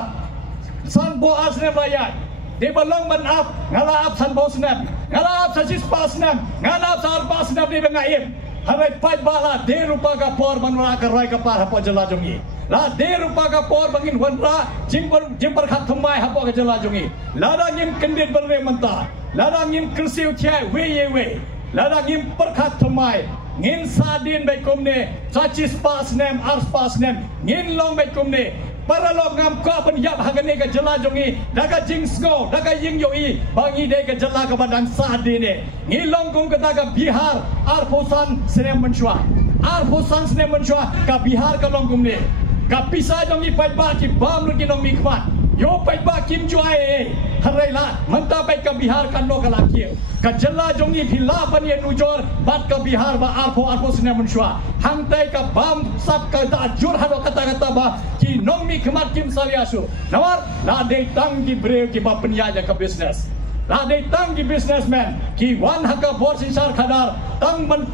san po ars ne bayat de balong ban ap ngala ap san bos nam ngala ap sasis pas nam ngala ap sar pas nam de bengaim harai pai bala de rupa ka por manwa ka roi ka par hapo jala jongi la de rupa ka por bangin wanra jimpar khat thumai hapo ka jala jongi la da ngim kendit berre manta la da ngim krsiu thai we la da ngim par khat thumai ngin sadin bai komne sasis pas nam ars pas nam ngin long bai komne para log ngam ko ban yap hagane ka jala jongi daga jingsgo daga ying yoi bangi de ka jala ka badan sadine ngilong kum kata ka Bihar ar posan snem menshwa ka Bihar ka long kum ne ka pisa jongi pai ba ki bam lu ki nong mi khmat yo pai ba kim juai harai la manta pai ka Bihar ka no ka lakio ka jala jongi phila ban ye nujor bat ka Bihar ba ar po snem menshwa hang tai ka bam sap ka da jur hado kata ba ki nong mi khmat kim saliasu nawar la de tang ki breu ki ba penyaja ka business la de tang ki businessman ki wan haka bor sinsar khadar tang man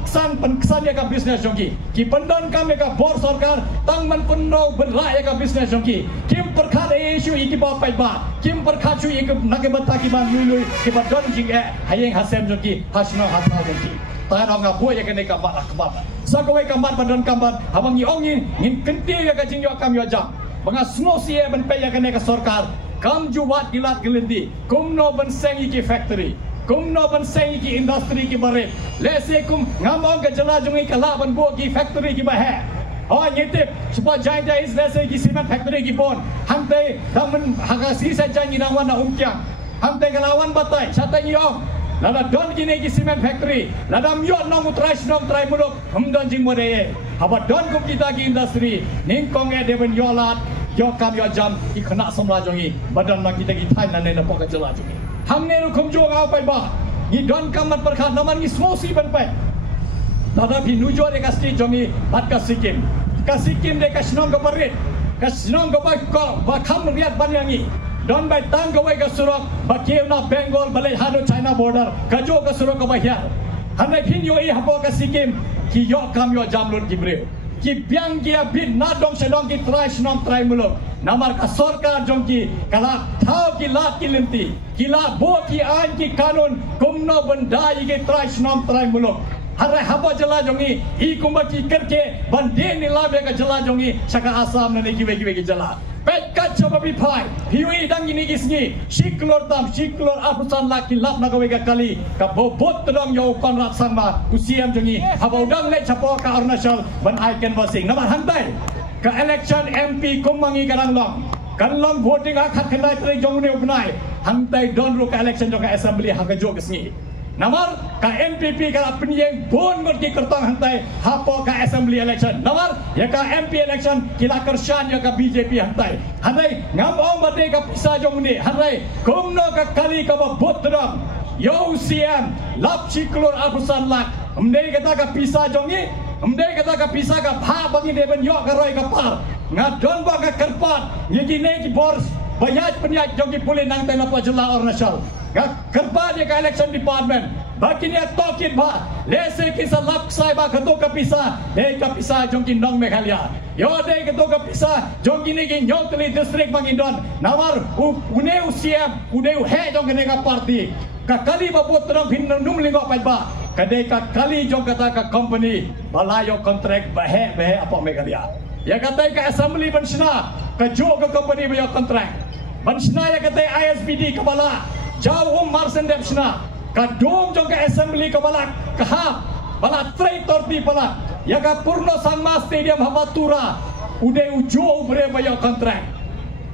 penksan ya ka business jongi ki pendan kam ya ka bor sarkar tang man punno berra ya ka business jongi kim perkhat issue iki ba pai ba kim perkhat chu ik nage bata ki ban lui ki ba don jing hayeng hasem jongi hasno hasna jongi ta dong nga boy ya kene ka ba akbar sa ko ka mat ban don kamban habang yi ongin ngin kenti ya ka jing yo kam yo jam banga smosi ya ban pe ya kene ka sarkar kam juwat gilat gelendi kumno ban sengi ki factory kumno ban sengi ki industry ki bare lese kum ngamong ka jala jungi kala ban bo ki factory ki bahe oh nyetip supaya jaya is lese ki cement factory ki bon hamte damen hagasi sa jangi rawan na umkyang hamte kalawan batai satay yo lada don kini ki cement factory lada myot nong utrais nong trai muluk humdon jing modeye haba don kum kita ki industry ningkong e deben yolat yo kam yo jam ki khana samla jongi badan ma kita ki thai na ne na pok jala jongi hamne ru khum jo au pai ba ni don kamat perkhat naman ni smosi ban pai tada bi nujo de kasti jongi bat ka sikim de ka snong ka parit ka snong ka ko ba kham riat ban yangi don bai tang ka wai ka surok ba kiew na Bengal balai hado China border ka jo ka surok ka ba hiar hanai phin yo e hapo ka sikim ki yo kam yo jam lun ki breu ki biang kia bit na dong sedong ki try snong try muluk namar ka sarkar jongki kala thau ki lat ki limti kila bo ki ain ki kanun kumno bandai ki try snong try muluk harai haba jala jongi I kumba ki kerke bande ni labe ka jala jongi saka asam na ki ki jala pet ka chaba bi phai piwi dang ni gisni shiklor apusan la ki lap na ka kali ka bobot dong yo konrat sama usiam jongi haba udang le chapo ka Arunachal ban I canvassing namar hantai ka election MP kumangi karang long kan long voting akhat khandai tre jongune upnai hantai don ru ka election jong ka assembly ha ka jog sngi namar ka MPP ka penyeng bon ngot ki kertong hantai hapo ka assembly election namar ya ka MP election kila kersyan ya ka BJP hantai hanai ngam ong bade ka pisa jong ni hanai kumno ka kali ka bot dong yo siam lap ciklor abusan lak mdei kata ka pisa jongi mdei kata ka pisa ka pha bangi deben yo ka roi ka par ngadon ba ka kerpat ngiki ne ki bor bayat penyat jongi pulin nang tena pa jela ornasal kerpat ye ka election department bakinya tokin ba lese kisa lap sai ba kato ka pisa dei ka pisa jongi nong Meghalaya yo dei kato ka pisa jongi ne ki nyotli district bangindon namar uneu siam uneu he jongi ne ka party ka kali ba putra phin num lingo pa ba kadai ka kali jong kata ka company balayo kontrak bahe apa Meghalaya ya kata ka assembly bansna ka jo ka company bayo kontrak bansna ya kata ISPD ka bala jauh marsen depsna ka dom jong ka assembly ka bala ka bala traitor di bala ya ka Purno Sangma stadium habatura ude ujo bre bayo kontrak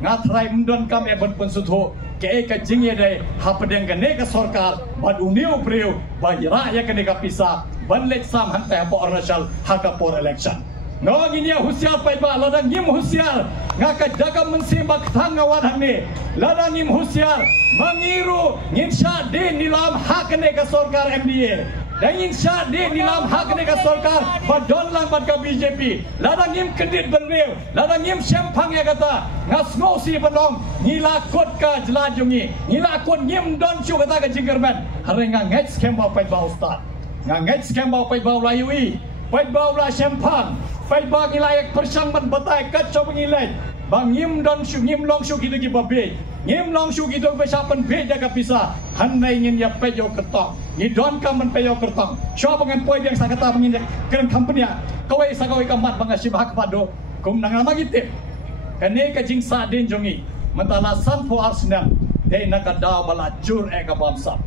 ngatrai mundon kam e ban pensutho ke ka jingye dai hapdeng ka ne ka sarkar bad uniu breu bayra ya ka ne ka pisa ban lek sam han ta po ornashal haka por election no ginia husiar pai ba ladang ngim husiar ngaka jaga mensim bak thangawan hanne ladang ngim husiar mangiru nginsha de nilam hak ne ka sarkar MDA dan insya di nilam hak ne ka sarkar badon lang bad ka BJP ladang ngim kedit berrew ladang ngim sempang ya kata ngasmo si benong ngila kot ka jelajungi ngila kot ngim don chu kata ka jinggerman harenga ngait scam ba pai ba ustad ngait scam ba pai ba la yui pai ba la sempang pai ba ngila ek persang ban batai kat cho ngilai bang ngim don chu ngim long chu gitu ki babe ngim long chu gitu be sapen be jaga pisa hanai ngin ya peyo ketok ni don kam man peyo kertong syo pengen poi yang sakata mengin keren company kawai sakawai kamat bangasib hak pado kum nang nama gitip kane ka jing sa din jongi mentala san for arsenal dei nakada bala jur e ka bamsa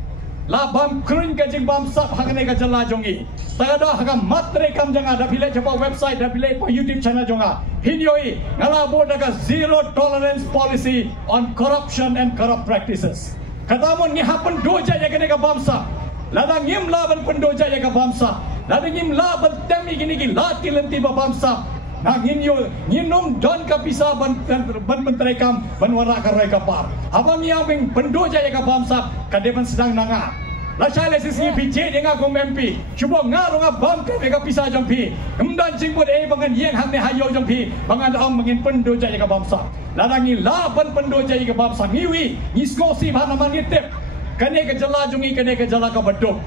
la bam krin ka jing bamsa hakane ka jala jongi tagada haka matre kam janga da bile chapa website da bile po YouTube channel jonga hinyoi ngala boda ka zero tolerance policy on corruption and corrupt practices katamun ni happen doja ya kane ka bamsa ladang ngim laban pendoja ya ka bamsa ladang ngim laban temi gini gi lati lenti ba bamsa na nginyo nginum don ka pisa ban menteri kam ban wara ka roi ka par habang yang pendoja ya ka bamsa kadeban sedang nanga la chale sisi PJ denga kom MP cuba ngaro nga bam ka pisa jong pi emdan jingput bangan yang hang ne hayo jong pi bangan om mengin pendoja ya ka bamsa ladang ngi laban pendoja ya ka bamsa ngiwi ngiskosi ba naman ngitep kane ke jala jungi kane ke jala ka baduk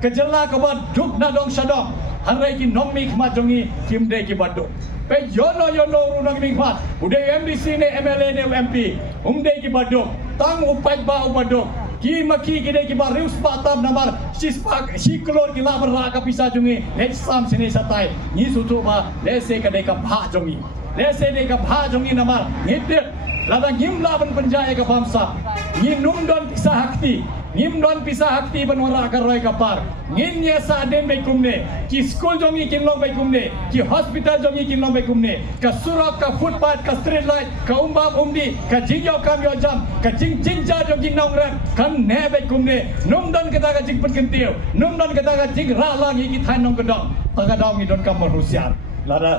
ke jala ka baduk na dong sadong hanrai ki nommi khma jungi kimde ki baduk pe yono runang mikmat ude MDC ne MLA ne MP umde ki baduk tang upat ba ubaduk ki maki ki de ki ba rius patam namar sispak siklor ki labar ra ka pisa jungi exam sini satai ni sutu ba lese ka de ka bha jungi lese de ka bha jungi namar ngidit ladang ngim laban penjaya ka bamsa ngin numdon pisa hakti ngim don pisa hakti banwara ka roi ka par ngin ye sa den be kumne ki school jongi kin long be kumne ki hospital jongi kin long be kumne ka surak ka footpath ka street light ka umbam umdi ka jingyo kam yo jam ka jingja jongi nong ram kan ne be kumne numdon kata ka jing penkentiu numdon kata ka jing ra lang ki than nong kedong ka dong ni don kam manusia lada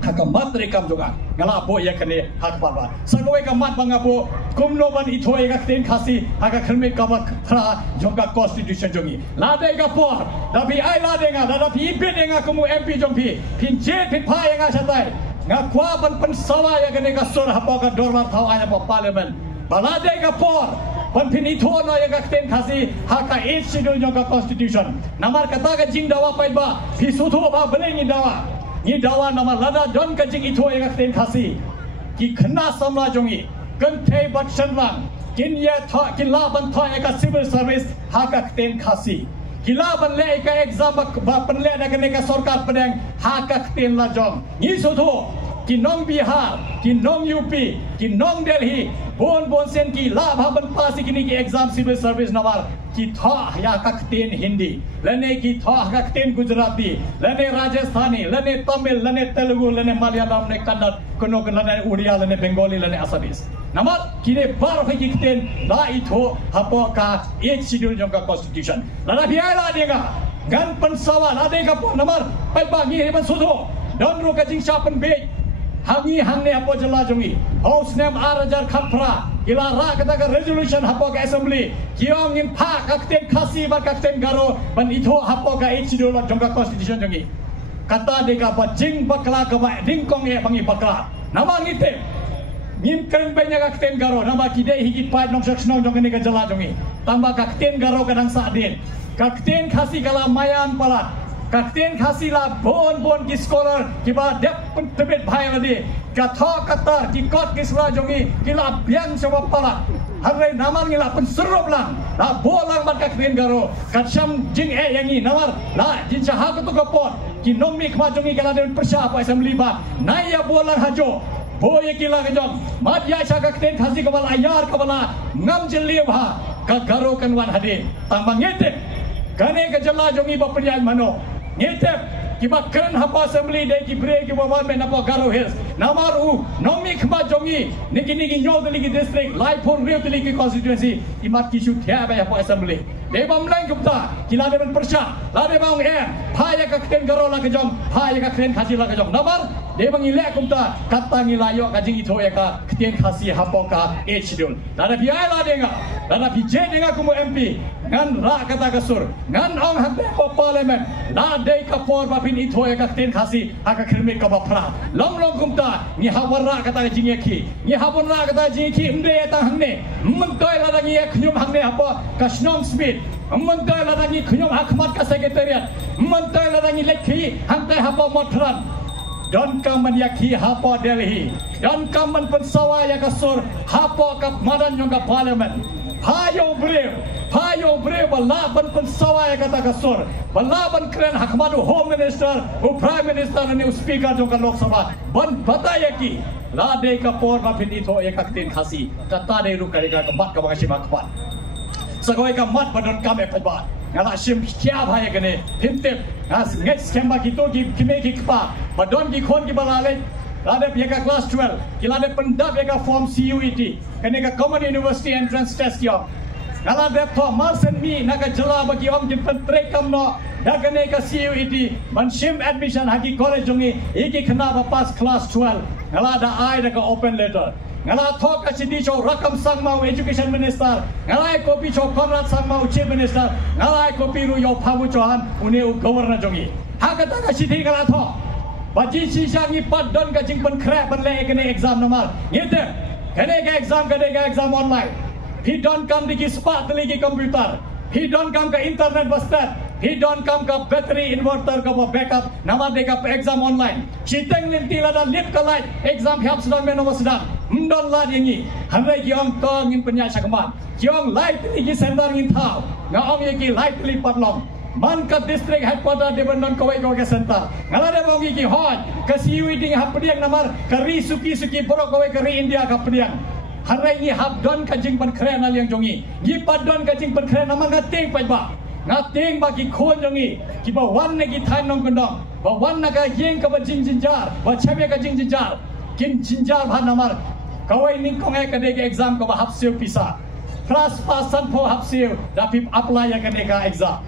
hakamat rekam juga ngala bo ya kene hak parwa sagoi kamat bangapo kumno ban ithoi ga ten khasi haka khalme kamat thra jonga constitution jongi lade ga por da bi ai lade nga da bi bit nga kumu MP jongpi pin je pin pha ya nga satai nga kwa ban pen sawa ya kene ga sor hapa ga dorma thau anya pa parliament balade ga por ban pin itho no ya ga ten khasi haka 8 schedule jonga constitution namar kata ga jing dawa pai ba phi sutho ba blengi dawa ni dawa nama lada don ka jing itho ya ten khasi ki khna samla jongi kan thei bat sanwang kin ya tha kin la ban tha ya ka civil service ha ka ten khasi kila ban le ka exam ba pan le da ka ne ka sarkar padang ha ka ten la jong ni sutho ki nong Bihar ki nong UP ki nong Delhi bon sen ki la bha ban pasi kini ki exam civil service nawar ki tha ya ka ten Hindi lane ki tha ka ten Gujarati lane Rajasthani lane Tamil lane Telugu lane Malayalam lane Kannada kono lane Udiya lane Bengali lane Assamese namat kine bar ki ten la itho hapo ka 8 schedule jong ka constitution lana biya la denga gan pansawa la denga po namar pai bangi he ban sudho don ro ka jing shapan be hangi hangne apo jala jongi house name arajar khapra kila ra kata ka resolution hapo ka assembly kiong in pa kakten khasi ba kakten garo ban itho hapo ka HDO lo jongka constitution jongi kata deka ba jing bakla ka ba dingkong e bangi bakla nama ngite ngim kren banyak kakten garo nama kide higi pa nong seksnong jong ni ka jala jongi tambah kakten garo kadang sadin kakten khasi kala mayan palat kakten khasi la bon ki scholar ki ba dep tebet bhai ladi katho katar ki kot ki sra jongi ki la biang soba pala harre namar ngila pen serup lang la bolang mat kakten garo katsham jing yangi namar la jin saha ko to kapot ki nomi khma jongi kala den persya apa assembly ba naya bolang hajo boye ki la kajong mat ya sa kakten khasi kabal ayar kabala ngam jeli bha ka garo kan wan hade tambang ngete kane ka jala jongi ba penyan mano ngitep kiba keren hapa assembly dai ki bre ki bawa men apa garo hills namaru nomi khma jongi niki nyo deli ki district laipur real deli ki constituency imat ki shu thya ba hapa assembly dei bam lang kupta kila de ben persya la de bang phaya ka kren garo la ka jong phaya ka kren khasi la ka jong namar de bang ile kupta kata ngilayo ka jing itho ya ka kren khasi hapa ka HDL la bi ai la denga la bi je denga kumu MP ngan ra kata kasur ngan ong hape po parliament la dei ka por ba pin itho ya ka kren khasi aka kremit ka ba phra long kumta ni hawara kata jing ki ni hawara kata jing ki mde ya ta hangne mntoi la ngi ya khnyum hangne hapa ka snong speed Mentoi ladangi khunyum hakmat ka secretariat mentoi ladangi lekhi hantai hapa motran don kaman yakhi hapa Delhi don kaman pensawa ya kasur hapa ka madan yang ka parliament hayo brave bala ban pensawa ya kata kasur bala ban kren hakmatu home minister u prime minister ni speaker jong ka lok sabha ban bataya ki la de ka por ba phin itho ya kaktin khasi kata de ru karega ka mat ka bang sima khpat Sagoi ka mat badon kam epatba ngala sim kya bhai gane himte as next kemba kito ki kime ki kpa badon ki khon ki balale lade peka class 12 kilade pendap peka form CUET kane ka common university entrance test yo ngala de tho marsen mi naga jala bagi om ki pentre kam no da kane ka CUET man sim admission haki college jongi eki khna ba pass class 12 ngala da ai da ka open letter ngala thok ka sidi cho rakam sangmau education minister ngala kopi cho Konrad sangmau chief minister ngala kopi ru yo phamu chohan uni governor jongi hakata ka sidi ngala tho baji si sangi padon ka jing pen khrap ban le ekene exam nomar ngite kene ka exam online he don't come di ki spa tli ki computer he don't come ka internet bastat he don't come ka battery inverter ka backup nama de ka exam online chiteng linti la da lip ka light exam help sedang meno sedang ndon la dingi hanrai ki ong to ngin penya sakma ki ong light ki center ngin thau nga ong ye ki light li patlong man ka district headquarter de bandon kawai ko ke center ngala de bongi ki hoj ka CUET ha pediang namar ka ri suki boro kawai ka ri India ka pediang hanrai ni hab don ka jing pan kren al yang jongi gi padon ka jing pan kren nama ngating pai ba ngating ba ki khon jongi ki ba wan ne ki thain nong kondong ba wan na ka yeng ka ba jing jinjar ba chabe ka jing jinjar kin jinjar bha namar kawai ning kong e ka de exam ka ba hapsiu pisa class pasan pho hapsiu da pip apply ya ka de ka exam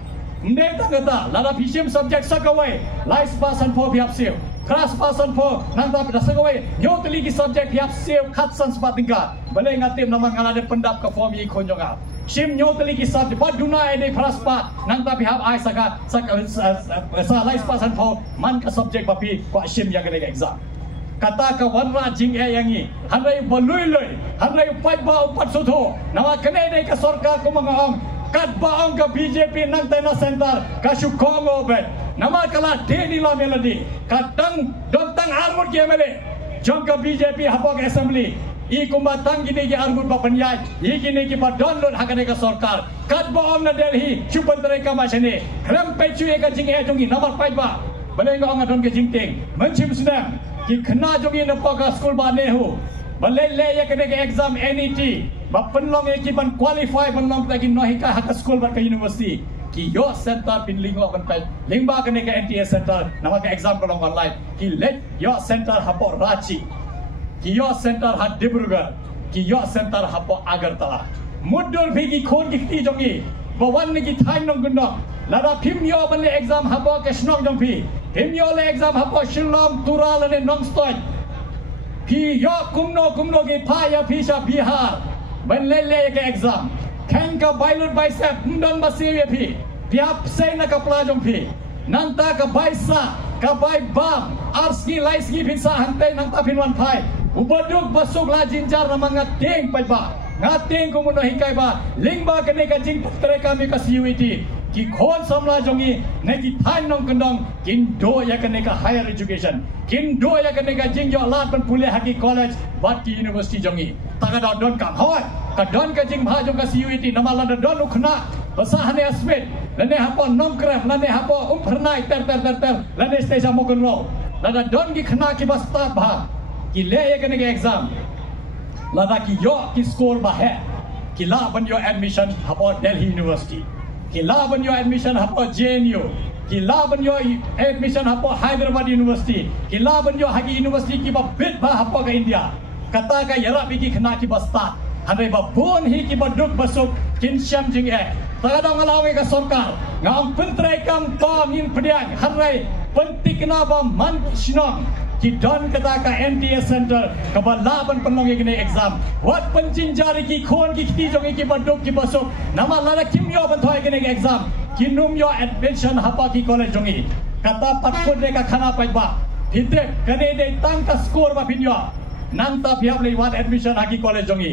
mde ta ngata la da phishim subject sa kawai life pasan pho bi hapsiu class pasan pho nang da da sa kawai yo tli ki subject bi hapsiu khat san spatinga bale ngatim namang ngala de pendap ka form yi khonjonga Shim nyoteli ki sab ba duna ede praspa nang ta bihab ai saka sa life pasan pho man ka subject ba pi ko shim ya gane exam kata ka wanra jing e yangi hanrai bolui loi hanrai pai ba upat sutho nawa kane de ka sarkar ko mga ong kat ba ong ka BJP nang tena center ka shukongo bet nama kala de ni la melody katang dontang armut ke mele jong ka BJP hapok assembly I kumbatang gini ki armut ba panyai I gini ki ba download hakane ka sarkar kat ba ong na Delhi chupan tare ka masane kram pe chu e ka jing e jongi namar pai ba bale nga ong adon ke jing teng manchim sedang ki khna jongi na pa ka school ba ne ho bale le ye kane ke exam NET ba penlong e ki ban qualify penlong ta ki no hi ka hak school ba ka university ki yo center pin linglo ban pai lingba kane ke NTA center nama ka exam ko online ki let yo center hapo Ranchi ki yo center ha Dibrugarh ki yo center hapo Agartala mudur bhi ki khon ki ti jongi bawan ni ki thain nong gundok lada phim yo ban le exam hapo ke snok jong phi phim yo le exam hapo Shillong Tural ne nong stoy phi yo kumno ki pha ya phi sa Bihar ban lele ke exam khen ka bailot bicep ndon basiwe phi piap sei na ka plajong phi nanta ka baisa ka bai bam arski laisgi phin sa hantai nanta phin wan phai ubaduk basuk la jinjar na mga ting pai ba ngating ko mo hikai ba lingba kene ka jing putre kami ka CUET ki khon samla jongi ne ki than nong kendong kin do ya kene ka higher education kin do ya kene ka jing yo lat pan pule haki college bat ki university jongi taga don kam hoy ka don ka jing bha jong ka CUET namala don ukhna basa hane asmet lane hapo nongkrem lane hapo pernai ter lane station mo kunlo lada don ki khna ki basta bha ki le ya kene ka exam lada ki yo ki score ba hai ki la ban yo admission hapo Delhi University ki la ban yo admission hapo JNU ki la ban yo admission hapo Hyderabad University ki la ban yo hagi university ki ba bit ba hapo ka India kata ka yara bi ki khna ki basta hanai ba bon hi ki ba duk basuk kin syam jing tagadong ngalawi ka sorkar ngam pentre kam to min pediang hanai pentikna ba man sinong ki don kata ka NTA center ka balaban penlong ini exam wat penjinjari ki khon ki khti jong ki baduk ki basuk nama lala kimyo ban thoi ini exam kinum yo admission hapa ki college jongi kata patput de ka khana pai ba hite kane de tang ka score ba pinyo nanta phiap le wat admission haki college jongi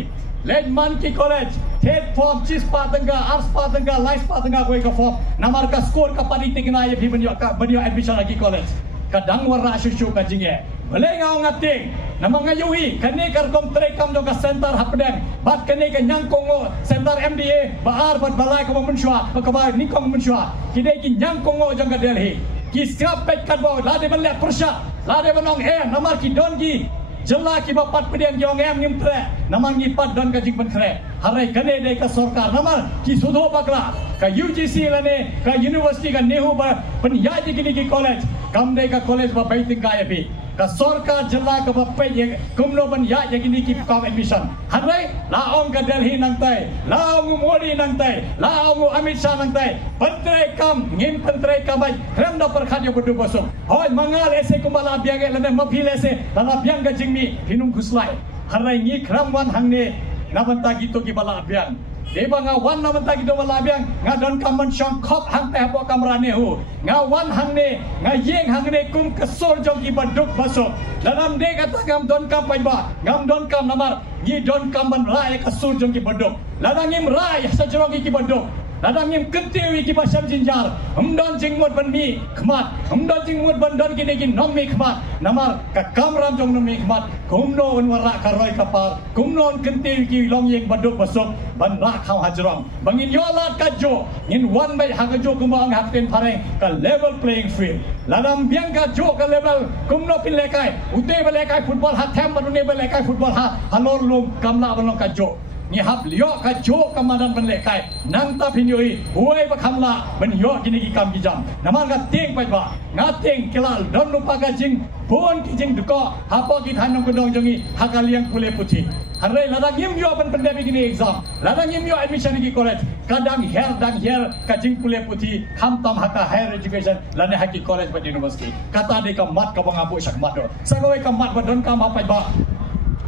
led man ki college third form chis patanga arts patanga life patanga koi ka form namar ka score ka padi tikna ye bhi banyo admission haki college kadang warna susu kajingnya boleh ngau ngating nama ngayui kene karkom trekam do ka center hapdang bat kene ka nyangkongo center MDA baar bat balai ka mensyua ka ba ni kong mensyua kide ki nyangkongo jang ka Delhi ki skrap pet kat bo lade balak persya lade banong namar ki don ki jela ki bapat pediang jong ngim tre namar ngi pat don ka jing ban kre harai kene de ka sorkar namar ki sudho bakla ka UGC lane ka university ka nehu ba penyaji kini ki college kamde ka college ba baiting ka yapi ka sorkar jela ka bapai ye kumno ban ya kini ki kam admission harai laong ka Delhi nang tai laong Modi nang tai laong Amit Shah nang tai pentre kam ngin pentre kam bai krem da perkhat yo budu bosok hoy mangal ese kumbala biang lane mapil ese lana biang ka jingmi hinung kuslai harai ngi kram wan hangne nabanta gitu ki bala biang deba nga wan nabanta gitu bala biang nga don kaman shong khop hang te hapo kamrane hu nga wan hangne nga yeng hangne kum kesor jong ki baduk basok dalam de kata ngam don kam pai ba ngam don kam namar ngi don kam ban rai kesur jong ki baduk ladang ngim rai sajrong ki baduk ladang ngim kentewi ki basam jinjar umdon jingmut ban mi khmat umdon jingmut ban don ki ne ki nom mi khmat namar ka kamram jong nom mi khmat kumno on wara karoi kapar kumno on kentewi ki long yeng baduk basok ban ra khau hajrong bangin yolat ka jo ngin wan bai hagajo kumang hakten pareng ka level playing field ladam biang ka jo ka level kumno pin lekai ute ba lekai football ha them ban ne ba lekai football ha halor lum kamla ban ka jo ni hap liok ka jo kamadan ban lekai nang ta pinyoi huai ba khamla ban yo kini ki kam ki jam namar ka ting pai ba ngating kelal don lupa ka jing bon ki jing duko hapo ki thanong kudong jongi hakaliang kule puthi harai ladang yim yo ban pendepi kini exam ladang yim yo admission ki college kadang her ka jing kule puthi kham tam haka higher education lane haki college ba university kata de ka mat ka bangabu sak mat do sagoi ka mat ba don ka ma pai ba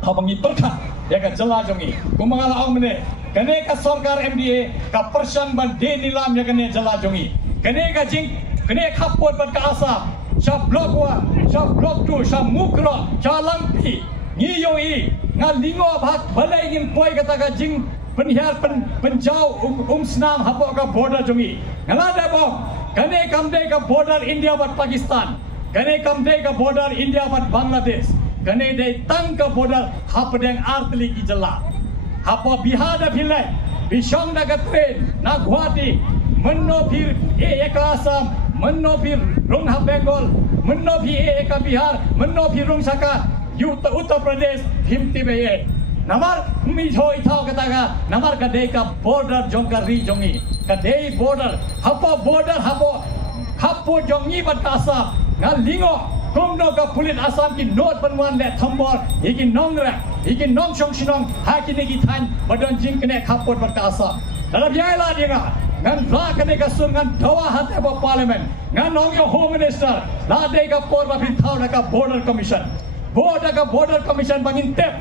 habangi perkha ya ka jela jongi kumangala ong mene kane ka sarkar MDA ka persan ban de nilam ya kane jela jongi kane ka jing kane khapot ban ka asa sha block 1 sha block 2 sha mukra sha langpi ngi yoi nga lingo bhak balai ngin poi kata ka jing penhiar penjau snam hapo ka border jongi ngala da bo kane kamde ka border India bat Pakistan kane kamde ka border India bat Bangladesh kane de tang ka border hapdeng artli ki jela hapo Bihar da philai bishong da ka train na Guwahati menno phir eka Assam menno phir rungha Bengal menno phir eka Bihar menno phir rung saka Uttar Pradesh himti be namar mi thoi thau kata ka namar ka de ka border jongka ri jongi ka de border hapo jongi bat ka Assam na lingo kumno ka pulit Assam ki note banwan le thambor hiki nongra hiki nong shong shinong haki ne ki than badon jing kene khapot bat ka Assam dalap yai la dinga ngan ra kene ka sun ngan dawa hate ba parliament ngan nong yo home minister la de ka por ba pin thau na ka border commission bangin tep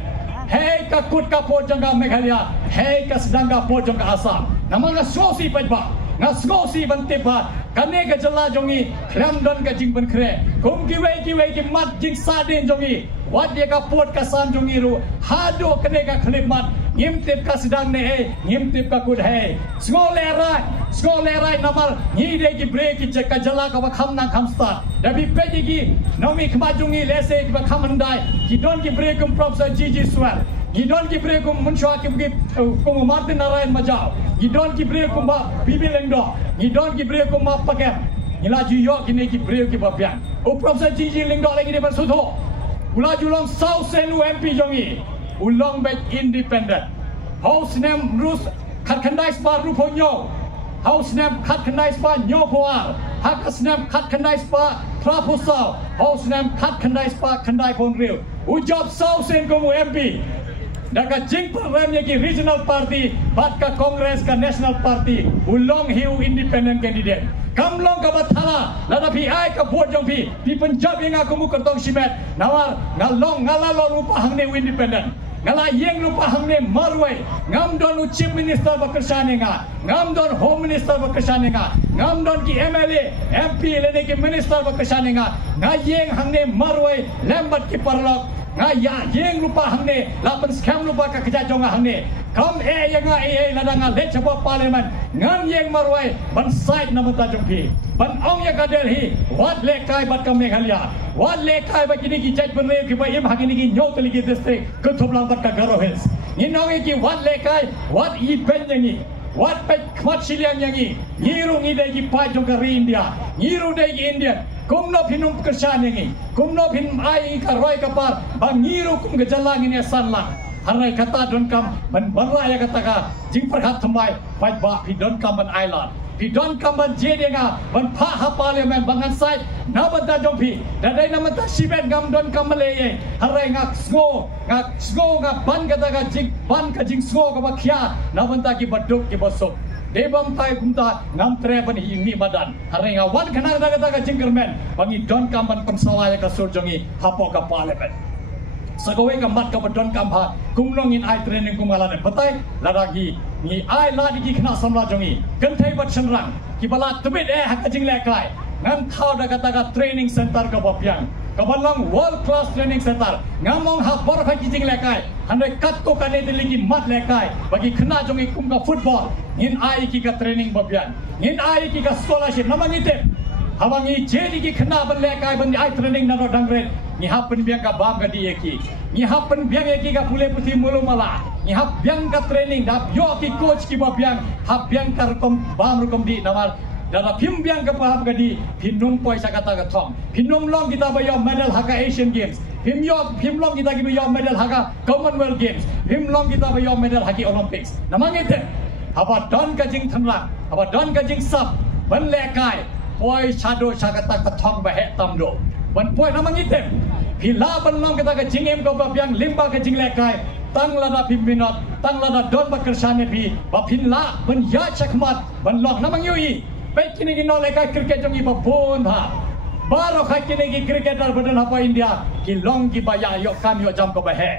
hei ka kut ka po jangga Meghalaya, hei ka sedang ka po jangga Assam. Nama nga sosi pa ba? Nga sosi bante ba? Kane ka jala jongi, kram don ka jing ban kre. Kum ki mat jing sadin jongi. Wat dia ka pot ka sam jongi ru. Hado kane ka klip mat. Ngim tip ka sedang ne hei, ngim tip ka kut hei. Skole rai namal ni de ki break ki ka jala ka ba kham nang kham start. Dabi pe ki nomi khma jongi lese ki ba kham andai. Ki don ki break kum Professor Gigi Swell. Gidon ki break kum Munshwa ki kum Martin Narayan Majau. Gidon ki break kum ba Bibi Lengdo. Gidon ki break kum ma pakem. Ila ju yo ki ne ki break ki ba pian. O Professor Gigi Lengdo lagi de ban sutho. Ula julong South Senu MP jongi. Ulong bet independent. House name Rus Khandai Spa Ruponyo. House name Khandai Spa Nyopoar. Hakas name Khandai Spa Trapusau. House name Khandai Spa Khandai Ponril. Ujab South Sen komu MP. Daga jing programnya ki regional party, bat ka Congress ka national party, ulong hiu independent candidate. Kamlong ka bathala, lada pi ai ka buat jong pi Punjab yang aku mu kertong simet, nawar ngalong ngalalong lupa hang ne independent. Ngala yeng lupa hang ne marwai, ngam don chief minister bakersane nga, ngam don home minister bakersane nga, ngam don ki MLA, MP lene ki minister bakersane nga yeng hang ne marwai, lembat ki parlok. Ya yeng lupa hang ne lapan scam lupa ka kerja jonga hang ne kam yang lada nga let sebuah parlimen ngan yeng marwai ban side nama ta jongpi ban ong ya ka Delhi wat lekai bat ka Meghalaya wat lekai ba kini ki jaj ban re ki ba im hagini ki nyau tali ki district ke thoplang bat ka Garo Hills ni nong ki wat lekai wat I ben yangi wat pe khmat siliang yangi ngiru ngi de ki pa jong ka India ngiru de ki Indian kumno pinum kerjaan ini, kumno pin ai ka roi kapar, bangiru kum gejalang ini sanla. Harai kata don kam, ban baraya kata ka, jing perhat thumai, pai ba pi don kam ban island, pi don kam ban jedinga, ban pha ha parliament bangan sai, na ban ta jong pi, dadai nama ta sibet gam don kam maleye, harai ngak sngo ngak ban kata ka jing ban ka jing sngo ka bakhya, na ban ta ki baduk ki bosok. Debam tai kumta ngam tre ban hi mi badan harenga wan kana daga jingkermen bangi don kamban pensawaya ka surjongi hapo ka parliament sagawe ka mat ka don kam ha kumnong in ai training kumalane batai ladagi ni ai ladigi khna samla jongi kanthai bat sanrang ki bala tubit hak jing lekai ngam thau daga training center ka bopyang kabalang world class training center ngamong ha bor pha kijing lekai handai kat ko kane diligi mat lekai bagi khna jongi kumga football in ai ki ka training babian in ai ki ka scholarship namang ite hawangi jedi ki khna ban lekai ban ai training na dangren ni hapen biang ka bam ka di eki ni hapen biang eki ka pule puti mulu mala ni hap biang ka training dap yo ki coach ki babiang hap biang ka kom bam rukom di namar dara phim biang ka paham ka di pinum poisa kata ka thom pinum long kita bayo medal haka Asian Games phim long kita ki bayo medal haka Commonwealth Games phim long kita bayo medal haki Olympics namang ite haba don ka jing thamla haba don ka jing sap ban lekai poi chado sakata ka thong ba he tamdo ban poi namang ite phila ban long kita ka jing em ko ba biang limba ka jing lekai tang lada phim minot tang lada don ba kersane phi ba phinla ban ya chakmat ban long namang yui baik kini kini lekai cricket jongi ba bon ha baro kha kini ki cricketer badan apa India ki long ki baya yo kam yo jam ko ba he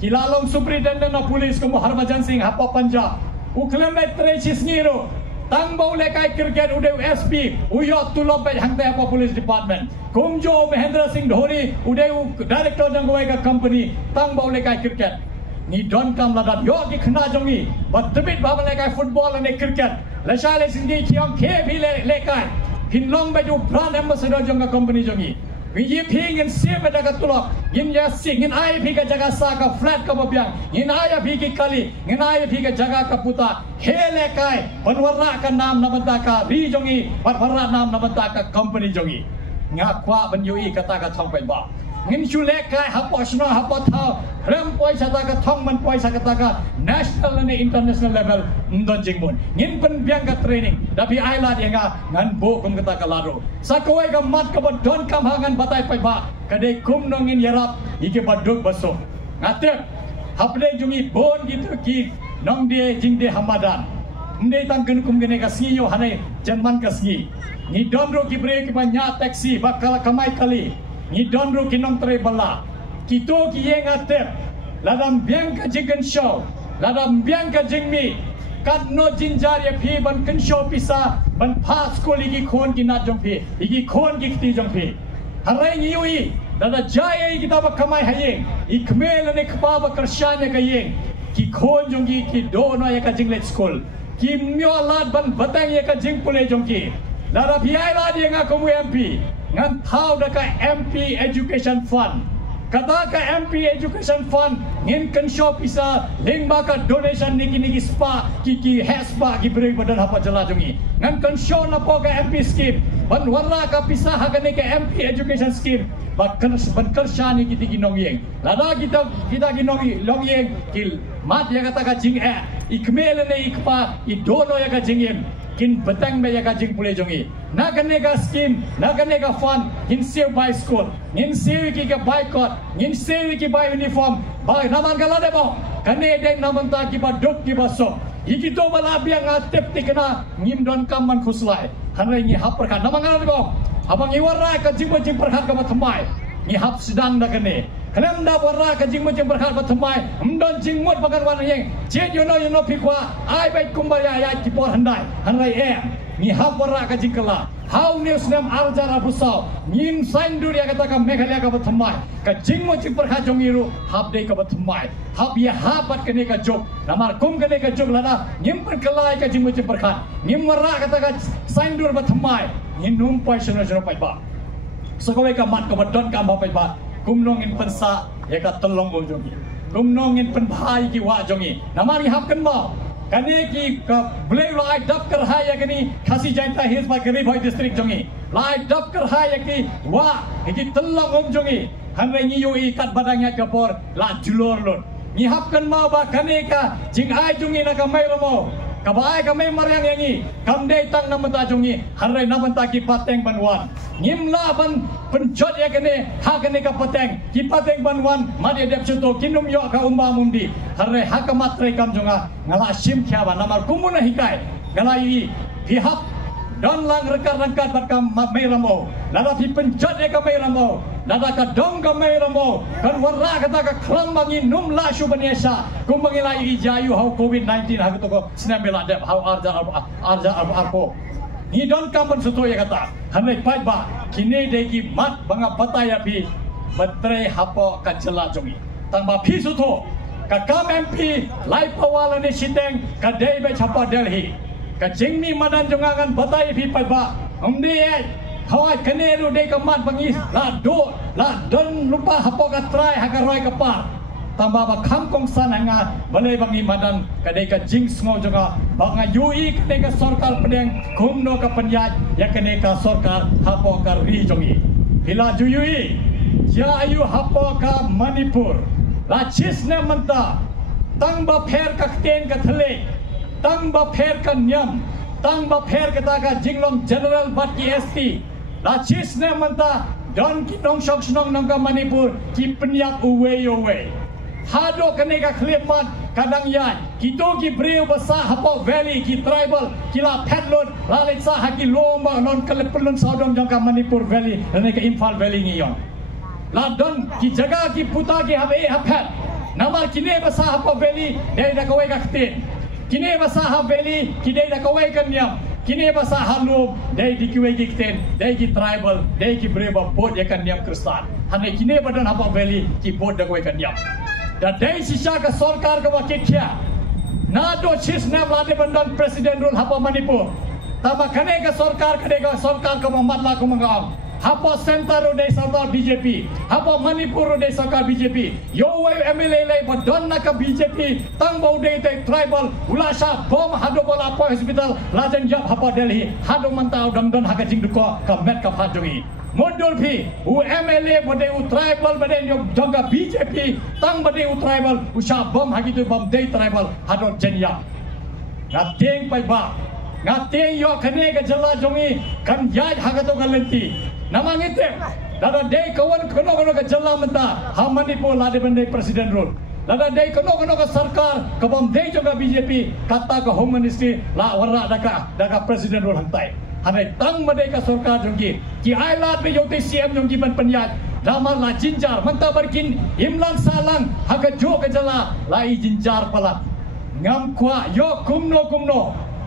ki lalong superintendent of police ko Harbhajan Singh hapa Punjab ukhlem mai tresis ngiro tang bau lekai cricket ude SP uyo tulo ba hangte apa police department kumjo Mahendra Singh Dhoni ude director jang ko ka company tang bau lekai cricket ni don kam ladat yo ki khna jongi ba tebit ba lekai football ane cricket Lesale sindi kiam ke bhi lekai hinlong baju brand ambassador jonga company jongi winji phing in se beta ka tulok in ya sing in ai phi ka jaga sa ka flat ka babyang in ai phi ki kali in ai phi ka jaga ka puta he lekai panwarna ka nam namanta ka ri jongi parwarna nam namanta ka company jongi ngakwa ban yui kata ka thong pai ba ngin chu lekai hapo sna hapo thau rem poi sata ka thong man poi sakata ka national and international level ndon jingmun ngin pen biang ka training dapi aila dia ngan bo kum kata ka laro sakoi ka mat ka don kam hangan batai pai ba kadai kum nongin yarap ike baduk baso ngate hapde jungi bon gitu ki nong de jing de hamadan ndei tang ken kum gene ka si yo hanai janman ka si ni donro ki bre ki banya taxi bakal kamai kali ni donro ki nong tre bala kito ki ye ngate ladam biang ka jing kan show ladam biang ka jing mi kat no jinjar ya phi ban kan show pisa ban pas ko ligi khon ki na jong phi igi khon ki ti jong phi harai ni yui dada jaya kita ba kamai hayeng ikmel ne khpa ba kershanya ka yeng ki khon jong ki do no ya ka jing let school ki myo lat ban batang ya ka jing pule jong ki dada biai la dia nga komu MP ngan thau da ka MP Education Fund kata ka MP Education Fund ngin kan show pisa leng ba ka donation niki spa ki haspa ki beri badan apa jala jongi ngan kan show na po ka MP scheme ban warna ka pisa hagane ka MP Education Scheme ba kan ban kershani kiti ginong yeng lada kita ginong long yeng kil mat ya kata ka jing ikmel ne ikpa I dono ya ka jingem kin betang be ya ka jing pule jongi na kane ka scheme na kane ka fund kin save by school ngin save ki ka boycott ngin save ki by uniform ba naman kala de bo kane de naman ta ki ba dok ki ba so iki to bala biang atep tikna ngim don kaman khuslai hanai ngi hap perkhat naman kala de bo abang iwara ka jing perkhat ka mathamai ngi hap sedang da kane Kalam da warra ka jing macam berkat batamai mdon jing mot bagan warna yang jen you know pikwa ai bai kumbaya ya ki por handai ni hab warra ka jing kala how news nam arjara busau nim sain dur ya kata ka meghalaya ka batamai ka jing macam berkat jongiru hab dei ka batamai hab ya habat kene ka jok namar kum kene ka jok lana nim perkalai ka jing macam berkat nim warra kata ka sain dur batamai nim num pai sono pai ba sekowe ka mat ka badon ka ba pai ba kumnongin pensa ya ka tolong bol jongi kumnongin pen bhai ki wa jongi namari hap kan ma kane ki ka blai lai dap kar hai ya kani khasi jainta hills ma garib hoi district jongi lai dap kar hai ya ki wa ki tolong om jongi hanre ni yo I kat badangnya ka por la julor lon ni hap kan ma ba kane ka jing ai jongi na ka mai lomo kabai kami mariang yangi kamdei tang namanta jongi hanre namanta ki pateng banwan ngimla ban penjot ya kene ha kene ka pateng ki pateng banwan madi dep chuto kinum yo ka umba mumdi hanre hakamat re kam jonga ngala sim khya ba namar kumuna hikai ngala I pihak don lang rekar-rekar bat kam mai ramo lada pi penjot ya ka mai ramo lada ka dong ka mai ramo kan warra kata ka kram bangi num la shu baniasa kum bangi la I jayu how COVID-19 ha to ko sinambela dep how arja arpo ni don kam ban suto ya kata hanai pai ba kini de ki mat banga pataya pi batre hapo ka jela jongi tamba pi suto ka kam MP lai pawala ni siteng ka dei be chapa Delhi ka jingmi madan jongangan batai pi pai ba umdi hawai kene ru de ka mat bangi la don lupa hapo ka try ha ka roi ka pa tamba ba kham kong san hanga balai bangi madan ka de ka jing sngo jonga banga UI kene ka sarkar pedeng kumno ka penyaj ya kene ka sarkar hapo ka ri jongi hila juyui ya ayu hapo ka Manipur la chisna manta tang ba pher ka ten ka thale tang ba pher ka nyam tang ba pher ka ta ka jinglong general bat ki ST la chisna manta don ki nong shok snong nong ka Manipur ki penyak uwe hado kene ka khlepat kadang yan kito ki breu basa hapo valley ki tribal kila phatlon la le sa haki lomba non kalepulon saudong jong ka Manipur valley ne ka Imphal valley ngi yon la don ki jaga ki puta ki habe haphat namar kine basa hapo valley dei da kawai ka khten kine basa ha valley ki dei da kawai kan nyam kine basa halum dei di kiwe ki khten dei ki tribal dei ki breu ba bot ya kan nyam kristan hane kine badan hapo valley ki bot da kawai kan nyam da dei sisa ka sarkar ka wakikya na do chis na lade bandan presiden rul hapo Manipur tama kane ka sarkar ka matla ko mangam hapo center de sarkar BJP hapo Manipur de sarkar BJP yo way MLA le badon na ka BJP tang bau de tribal ulasa bom hado bola po hospital lajan jab hapo Delhi hado mantau dang don haka jing duko ka met ka phajongi modul phi u MLA bade u tribal bade yo jonga BJP tang bade u tribal usha bom hagi tu bom de tribal hado jenya ngateng pai ba ngateng yo khane ka jalla jongi kan yaj haga to galenti namangite dada de kawan kono ka jalla menta ha Manipur lade bande presiden rule lada de kono ka sarkar ka bom de jonga BJP kata ka home ministry la warra daga presiden rule hantai hane tang made ka sarkar jongki ki ailat be yote CM jongki ban penyat damar la jinjar menta berkin imlan salang haga jo ke jala lai jinjar palat ngam kwa yo kumno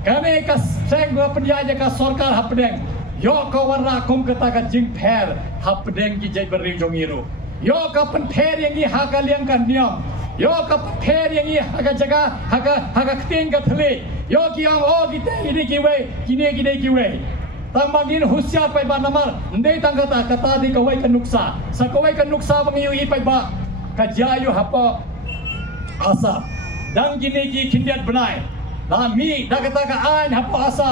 kane ka seng wa penjaja ka sarkar hapdeng yo ka warra kum kata ka jing pher hapdeng ki jai beri jongiru yo ka pen pher yang hi haga liang kan niam yo ka pher yang hi haga jaga haga kting ka thle yo ki ang o kita ini ki we kini ki we tang bangin husyat pai ba namar ndei tang kata di kawai kan nuksa sa kawai kan nuksa bangiu i pai ba ka jayu hapa asa dang kini ki kindiat benai la mi da kata ka ain hapa asa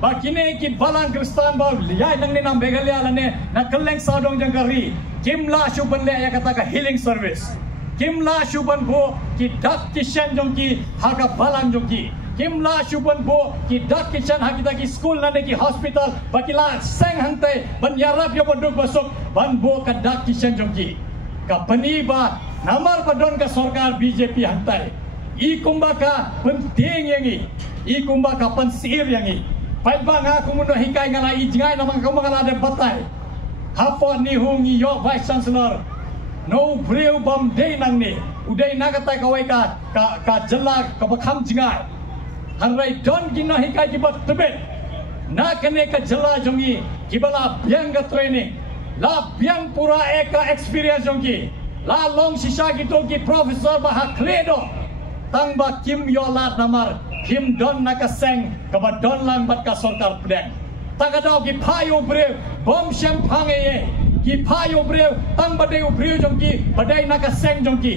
ba kini ki balang kristan ba yai nang ni nam begalia la ne na keleng sadong jangkari kimla shuban le ya kata ka healing service kimla shuban bo ki dak kishan jongki haga balang jongki kimla shuban bo ki dak kishan hakita ki school na ki hospital bakila seng hante ban yarap yo boduk basuk ban bo ka dak kishan jongki ka pani ba namar padon ka sarkar BJP hantai i kumbaka penting yangi i kumbaka pensir yangi pai ba nga kumuno hikai ngala i jingai namang kumangala de batai hapo ni hungi yo vice chancellor no breu bam dei nang ni udai nagatai kawai ka jela ka bakham jingai hanrai don gino hikai ki bat tebet na kene ka jela jongi kibala biang ka training la biang pura eka experience jongi la long sisa gitu ki professor bah kledo tang ba kim yolat namar kim don nakaseng ka ba don lang bat ka sarkar pedeng tagadau ki payo breu bom champagne ye ki payo breu tang badai breu jongki badai nakaseng jongki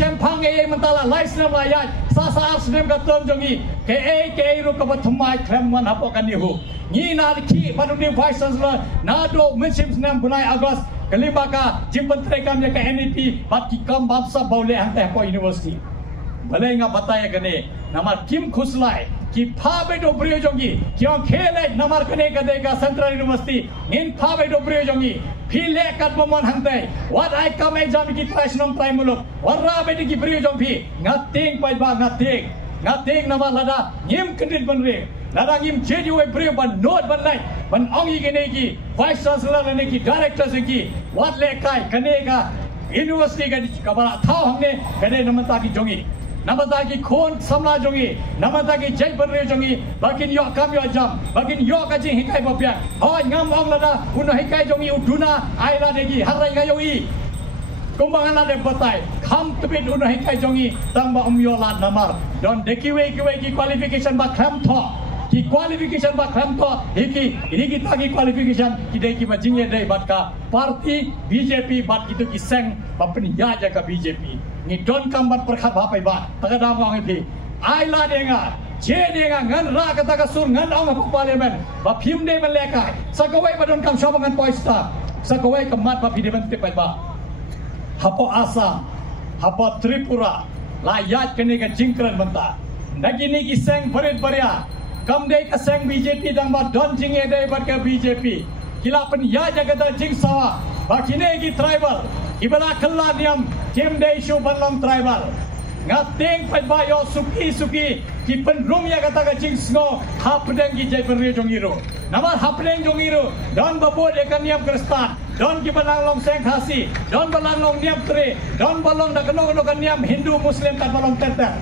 champagne ye mentala laisna layat sasa asnem ka tom jongi ke ru ka bathumai kremman hapokan nihu ni na ki baduni vice chancellor na do menship nam bunai agos kelibaka jimpentre kam ya ka NEP bat ki kam bapsa baule hante ko university balai nga bataya kane namar kim khuslai ki phabe do breu jongi kyong khele namar kane kade ka central university in phabe do breu jongi phile kat momon hangtai what I come exam ki trasnom trai muluk warra beti ki breu jong phi ngating pai ba ngating namar lada ngim kendit banre lada ngim jeju we breu ban note ban lai ban ongi kene ki vice chancellor ne ki director se ki what le kai kane ka university ka bala thau hangne kane namata ki jongi namata ki khon samla jongi namata ki jai banre jongi bakin yo kam yo jam bakin yo ka jing hikai bapya hoi ngam ong lada uno hikai jongi uduna aila degi harai ga yoi kumbangan ada batai kham tebit uno hikai jongi tang ba yo lad namar don deki we ki qualification ba kham tho ki qualification ba kham tho ini kita ki qualification ki deki ba jingye dei bat ka parti BJP bat gitu ki seng bapni ya ja ka BJP ni don kambat perkhat bapai ba tagadam ang ipi aila denga je denga ngan ra kata ka sur ngan ong pa parliament ba phim de ban lekai sakawai ba don kam shobangan poista sakawai kamat ba pideban te ba hapo Assam hapo Tripura layat kene ka jingkran banta nagini ki seng barit baria kam de ka seng BJP dang ba don jinge de ba ka BJP kila pen ya jagada jing sawa ba kine ki tribal ibala kalla niam kim de shu banlong tribal ngating pai ba yo suki ki penrung ya kata ka jing sngo hapdeng ki jai penri jongiru namar hapdeng jongiru don babod ekan niam kristan don ki banlong seng khasi don banlong niam tre don balong da kano kan niam hindu muslim kan balong tenter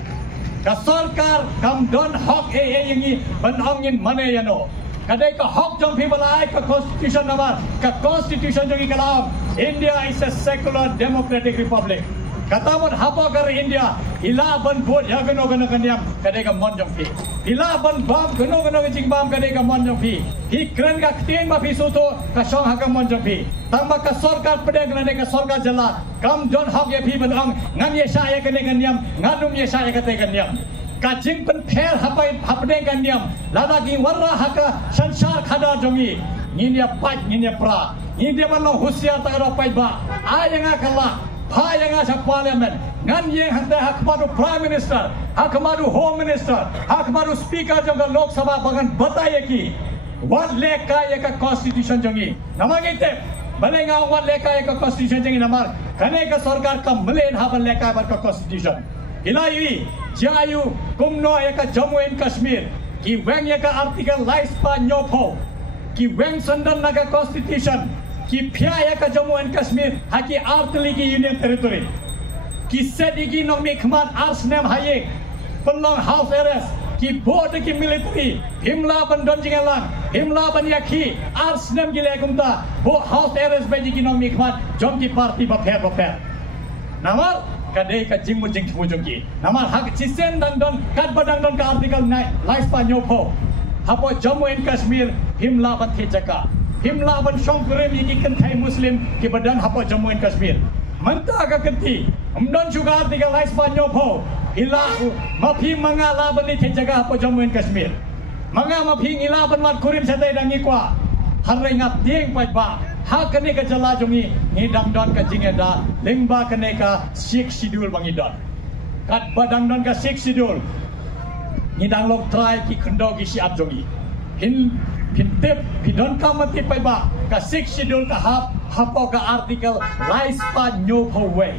ka sarkar kam don hok yangi banongin mane yano kadai ka hok jong phi balai ka constitution namar ka constitution jongi kalam India is a secular democratic republic katamon hapa kar India ila ban bot ya gano kaniam kadai ka mon jong phi ila ban bam gano jing bam kadai ka mon jong phi hi kran ka ting ma phi soto ka song ha ka mon jong phi tamba ka sarkar pedeng kadai ka sarkar jala kam don hok ye phi ban ong ngan ye sha ye kadai kaniam nganum ye sha ye kadai kaniam kajing pen pher hapai hapdeng kaniam lada ki warra haka sansar khada jongi nginya pat nginya pra nginya balong husiar ta ro pai ba ayanga kala phayanga sa parliament ngan ye hante hakmadu prime minister hakmadu home minister hakmadu speaker jonga lok sabha bagan bataye ki wat leka ye ka constitution jongi namagite balenga wat leka ye ka constitution jongi namar kane ka sarkar ka malen haban leka bar ka constitution ilayi jayu kumno ye ka Jammu and Kashmir ki weng ye ka article lais pa nyopo ki weng sandan naga constitution ki phya ya ka Jammu and Kashmir haki artli ki union territory ki sedigi nong mi khmat arsnem haye penlong house arrest ki board ki military himla ban don jingalang himla ban yakhi arsnem gile kumta bo house arrest baji ki nong mi khmat jom ki party ba pher namar kadai ka jingmu jing thujungki namar hak cisen dang don kat badang don ka article 9 life pa nyopo hapo Jammu and Kashmir himla ban the jaka himla ban shongkure mi ki kan thai muslim ki badan hapo Jammu and Kashmir manta ka kenti umdon juga article life pa nyopo hila mapi manga la ban the jaka hapo Jammu and Kashmir manga mapi ngila ban wat kurim satai dangi kwa harai ngap tieng pai ba hak kene ka jala jongi ngidang don ka jingeda lengba kene ka 6 schedule bangidon kat badang don ka 6 schedule ngidang lok try ki khndo ki siap jongi hin tip pidon ka mati pai ba ka 6 schedule ka hapo ka article lies pa nyo way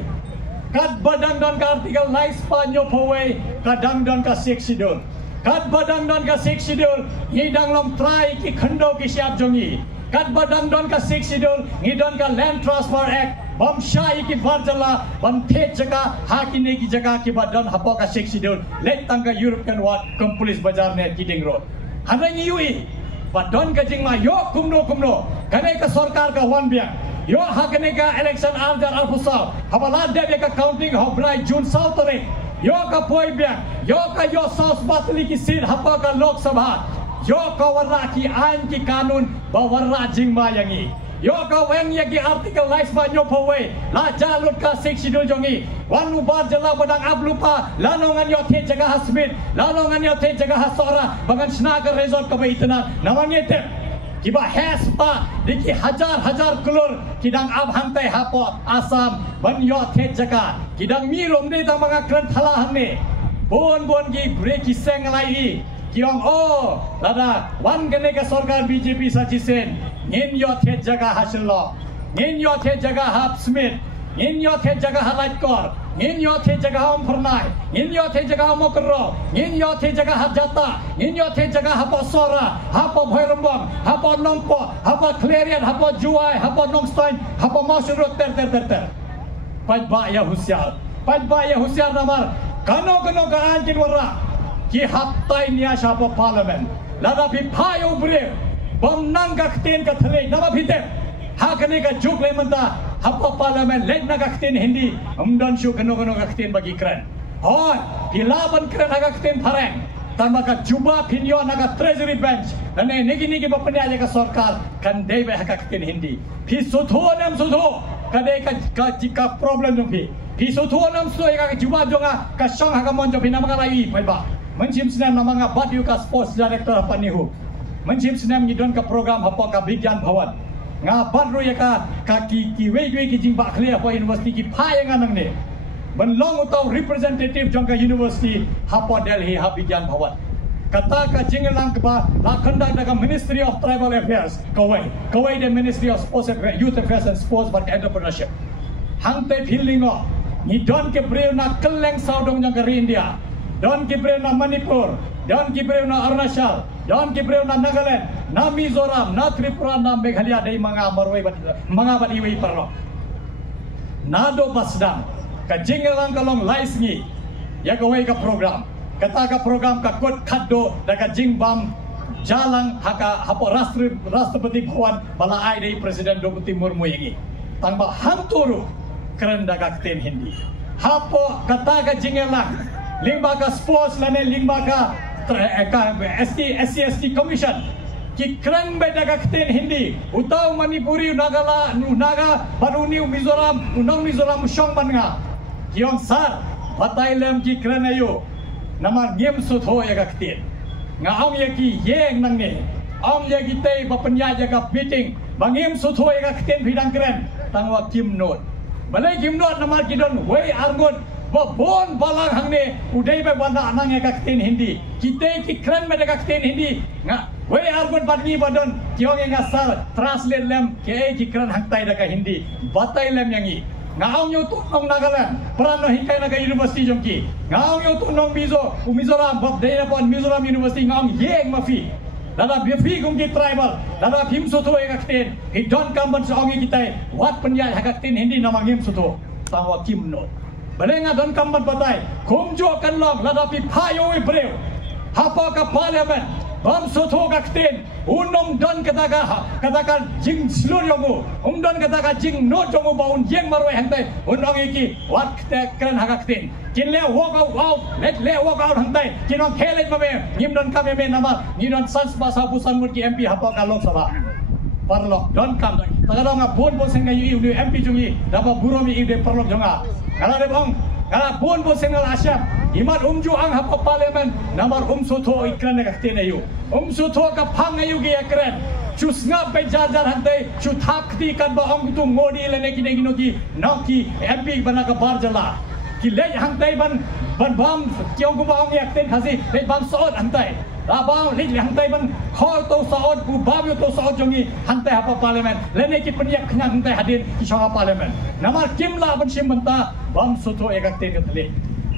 kat badang don ka article lies pa nyo way kadang don ka 6 schedule kat badang don ka 6 schedule ngidang lok try ki khndo ki siap jongi kat badang don ka 6 schedule ngidon ka land transfer act bam shai ki varjala bam the jaga hakine ki jaga ki badan hapo ka 6 schedule let tangka European wat kom police bazar ne kiding road hanai yui badon ka jingma yo kumno kane ka sarkar ka wan biang yo hakane ka election arjar alfusa habala de ka counting hobrai June south re yo ka poi biang yo ka yo south batli ki seat hapo ka lok sabha yo ka warra ki ain ki kanun ba warra jingma yangi yo ka weng ya ki article lies ba nyo phowe la jalut ka 6 schedule jongi wanu bar jala badang ablupa lalongan yo the jaga hasmit lalongan yo the jaga hasora bangan snagar resort ka baitna namange te kiba has pa diki hajar kulur kidang ab hantai hapo asam ban yo the jaga kidang mi rom de ta manga kran thala hanne bon ki break ki seng lai kiong lada wan gane ka sarkar BJP sajisen ngin yo the jaga haslo ngin yo the jaga hap smith ngin yo the jaga halait kor ngin yo the jaga om pernai ngin yo the jaga mokro ngin yo the jaga hajata ngin yo the jaga hapo sora hapo bhoirombong hapo nongpo hapo clarion hapo juai hapo nongstein hapo masurut ter pai ba ya husiar namar kano ka anjin warra ki hattai niya shapo parliament lada pi phayo bre bom nang gakten ka thale nama phite hakane ka juk le manta hapo parliament let na gakten hindi umdan shu kano gakten bagi kran hoi pilaban kran gakten phareng tama ka juba pinyo naga treasury bench nane nigi bapanya ka sarkar kan dei ba gakten hindi phi sutho kade ka problem jong phi sutho nam so ka juba jonga ka song ha ka mon jo pinama ka lai pai ba mencim senam namanya Badu ka sports director apa nihu mencim senam ngidon ka program apa ka Vigyan Bhawan nga badru ya ka ki wei ki jingba khlia apa university ki phai nga nang ne ban long utau representative jong ka university apa Delhi ha Vigyan Bhawan kata ka jingelang ka la khanda ka Ministry of Tribal Affairs kawai the Ministry of Sports Youth Affairs and Sports but Entrepreneurship hangte feelingo ngidon ke breu na keleng saudong jong ka India Don kibreu na Manipur, don kibreu na Arunachal, don kibreu na Nagaland, na Mizoram, na Tripura, na Meghalaya day mga baliway parlo. Nado pasdam, ka jingelang kalong laisngi, yagaway ka program. Kata ka program ka kot kaddo daga jingbam jalang haka hapo Rastrapati Bhawan balaay day President Draupadi Murmu yangi. Tangba hanturu keren daga kten hindi. Hapo kata ka jingelang Limbaga sports lane limbaga SC commission ki kran beda kakten hindi utau Manipuri naga baruni Mizoram shong banga kiong sar batailem ki kran ayo nama ngem sut ho ya kakten ngaong ya ki yeng nang ne ong ya ki tei bapanya jaga meeting bangem sut ho ya kakten bidang kran tangwa kim note balai kim note nama kidon wei argon bon balang hangne udai be banda anang ya kakten hindi kita ki kran me kakten hindi nga we argon badni badon kiong nga sar translate lem ke ki kran hangtai da ka hindi batai lem yangi ngaong yo tu nong Nagaland prano hikai na ka university jongki ngaong yo tu nong Mizoram bab dei na pon Mizoram University ngaong yeng mafi lada bifi kum ki tribal lada phim soto ekakten hi don kam ban songi kita wat penyai hakakten hindi namangim soto tawa kim no balenga don kam ban batai kum jo kan long lada pi phayo breu hapa ka parliament bam soto kakten unom don katakan jing slur yongu don katakan jing no jongu baun jeng marwe hantai unong iki wat kren hakakten kin le walk out let le walk out hantai kinong khelet mame ngim don kame me nama ni don sans basa busan mut ki MP hapa ka lok sabha parlok don kam tagadong a bon senga yu MP jungi daba buromi ide parlok jonga kala de bong kala bon senga asyam imat umju ang hapa parliament namar soto ikran kakten ayu soto ka phang ayu gi akran chus nga pe jajar hantai chu thakti kan ba ong tu ngodi lene kine ginogi noki MP bana ka bar jala ki le hantai ban bam kiong ku ba ong yakten khasi le bam saot hantai abang le hantai ban khol to saot ku bam yo to saot jongi hantai hapa parliament lene ki penyak khnya hantai hadir ki shanga parliament namar kimla ban sim banta bam soto ekakten katle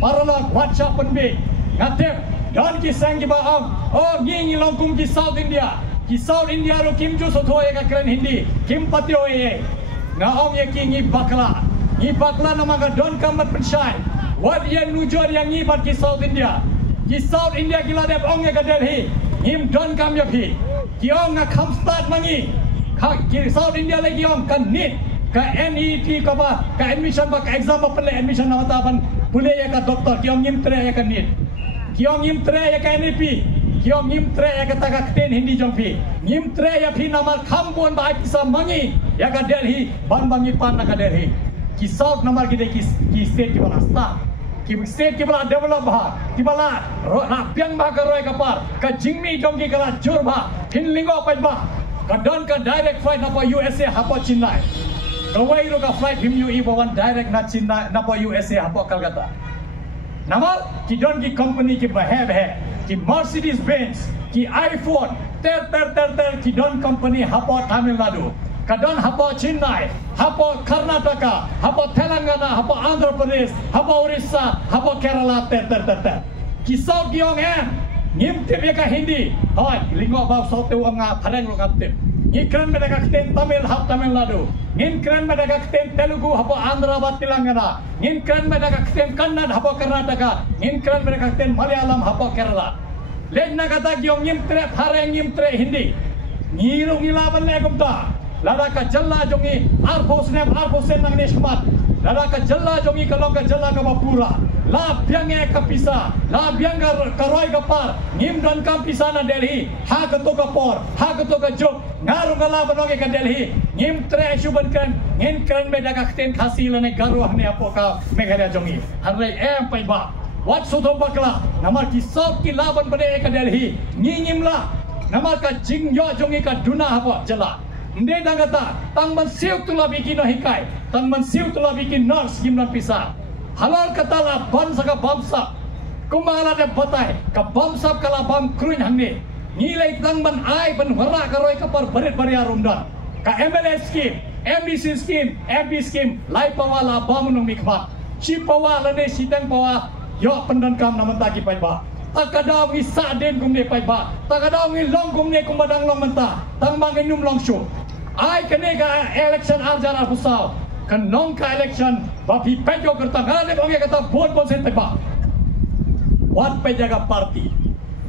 parala WhatsApp penbe ngatep dan ki sang ki ba ong ngi longkum ki South India ro kim jo soto ekakren hindi kim patio ye nga ong ye ki ngi bakla nama ka don kamat pensyai wat ye nujor yang ngi bat ki South India ki la dep ong ye ka Delhi ngim don kam ye phi ki ong nga kham start mangi ki South India lagi ong kan NEET ka NET ka ba ka admission ba ka exam ba pele admission na mata ban pule ya ka doktor kiong ngim tre ya ka NEET kiong ngim tre ya ka NEP kiong ngim tre ya ka takakten hindi jongpi ngim tre ya phi namar khambon ba kisa mangi ya ka Delhi ban bangi pan na ka Delhi ki South namar ki state ki bala sta ki state ki bala develop ba ki bala na piang ba ka roi ka par ka jingmi jongki kala jur ba phin lingo pa ba ka don ka direct flight na pa USA hapa Chennai kawai ro ka flight him yu ibawan direct na Chennai na pa USA hapa Kolkata namal ki don ki company ki bahab hai ki Mercedes Benz ki iPhone ter ki don company hapa Tamil Nadu kadon hapa Chennai hapa Karnataka hapa Telangana hapa Andhra Pradesh hapa Orissa hapa Kerala ter ki South giong ngim te ka Hindi hoy lingo ba so te nga phareng lo kapte ngikran mereka kten Tamil Nadu ngikran mereka kten Telugu hapa Andhra ba Telangana ngikran mereka kten Kannada hapa Karnataka ngikran mereka kten Malayalam hapa Kerala lejna kata giong ngim tre phareng ngim tre Hindi ngirung ilaban le gumta lada ka jalla jongi arfosen nang neshmat lada ka jalla jongi kalong ka jalla ka bapura la biang ka pisa la biang ka roi ka par ngim don kam pisa na Delhi ha ka to ka por ha ka to ka jok ngaru ngala banong ka Delhi ngim tre shuban kan ngin kan me daga kten khasi lane garu hne apoka megara jongi hanre pai ba wat sodo bakla namar ki sok ki laban bade ka Delhi ngim la namar ka jingyo jongi ka duna hapa jala nde dangata tangman siuk tula bikin no hikai tangman siuk tula bikin nurse gimna pisa halal katala ban saka bamsa kumala de batai ka bamsa kala bam kruin hangne ngilai tangman ai ban wara karoi kapar barit baria rumdan ka MLA scheme MBC scheme MP scheme lai pawala bamunung mikmat chi pawala ne sidang pawa yo pendan kam namanta ki pai ba takadaw ngi saden kumne pai ba takadaw ngi long kumne kumadang long menta tangmang inum long shu ai kene ka election arjara husau kan nong ka election bapi pejo kerta ngale bange kata bon sen teba wat pejaga party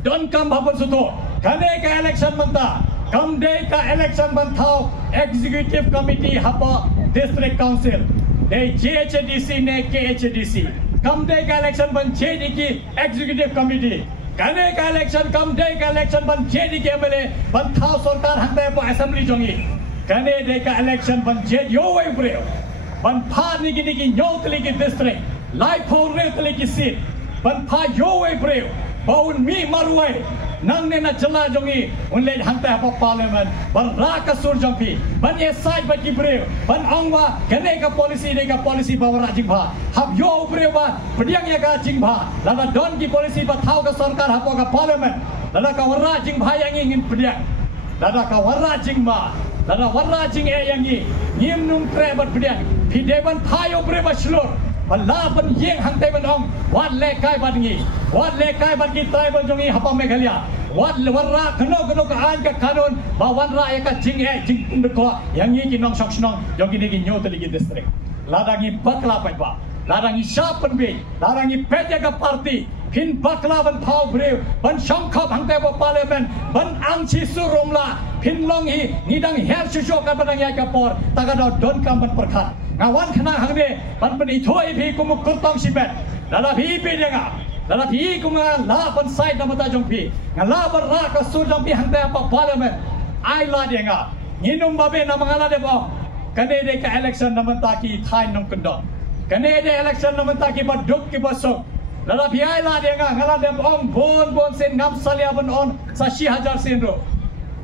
don kam babon suto kane ka election menta kam de ka election banthau executive committee hapa district council de JHDC ne KHDC kam de ka election ban JDK executive committee kane ka election kam de ka election ban JDK MLA banthau sarkar hande po assembly jongi kane de ka election ban jet yo way breo ban pha ni ki nyo tli ki district lai phor re tli ki seat ban pha yo way breo baun mi marwai nang ne na jala jongi unle hanta pa parliament ban ra ka sur jongpi ban ye sai ba ki breo ban angwa kane ka policy de ka policy bawra jingba hab yo breo ba pediang ya ka jingba lada don ki policy ba thau ka sarkar hapo ka parliament lada ka warra jingba yang ingin pediang lada ka warra jingba lada warra jing yang ngim nung tre bat pediang pideban thayo bre ba slur bala ban yeng hang tai ban ong wat le kai ban ngi wat le kai ban ki tai ban jongi hapa meghalya warra keno kaan ka kanon ba warra ya ka jing ko yang ni kinong sok snong jong ni ki nyot ligi district ladangi bakla pa ba ladangi shapen be ladangi pete ka party pin bakla ban phau brew ban shongkhop hangte ba parliament ban angchi surumla pin long hi nidang her shushok ka badang ya ka por tagado don kam ban perkhat ngawan khana hangde ban pen ithoi phi kumuk kurtong simet lala phi pe denga lala phi kunga la ban side namata jongpi ngala bar ra ka sur jongpi hangte apa parliament ai la denga nginum babe namangala de bo kane de ka election namata ki thai nom kundong kane de election namata ki baduk ki basok lala phi ai la denga ngala de ong bon sen ngam salia ban on sa 6000 sen ro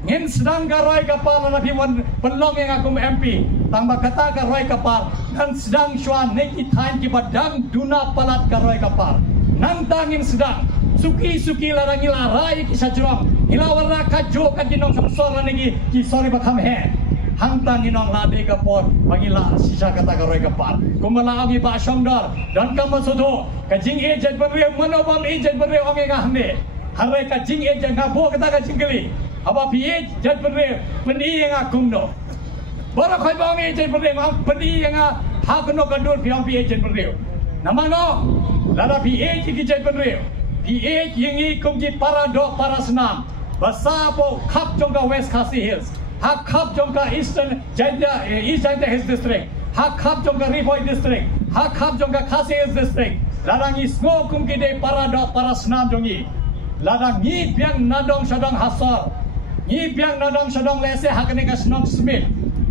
ngin sedang ka roi kapal lala phi wan penlong yang akum MP tang ba kata ka roi kapal dan sedang shwan neki thai ki badang duna palat ka roi kapal nang tangin sedang suki larangi larai ki sajrong hilawara ka jo ka dinong samsora negi ki sorry bakham he hang tanginong lade ka por bangila sisa kata ka roi kapal kumala agi ba shongdor dan kam sodo ka jing e jet berre manobam e jet berre onge ga hande harai ka jing e jet ngabo kata ka jingkeli aba pi jet berre peni yang akumno bara khoi bang e jet berre ngam peni yang ha kono ka dur piang pi e jet berre namano lada PH ki jet berre PH yengi kumji para senam basabo khap jongka West Khasi Hills ha khap jongka East Janda Hills district ha khap jongka Rivoy district ha khap jongka Khasi Hills district ladangi smo kumki de para senam jongi ladangi biang nadong sadang hasar ni biang nadong sadang lese hakane ka senam smith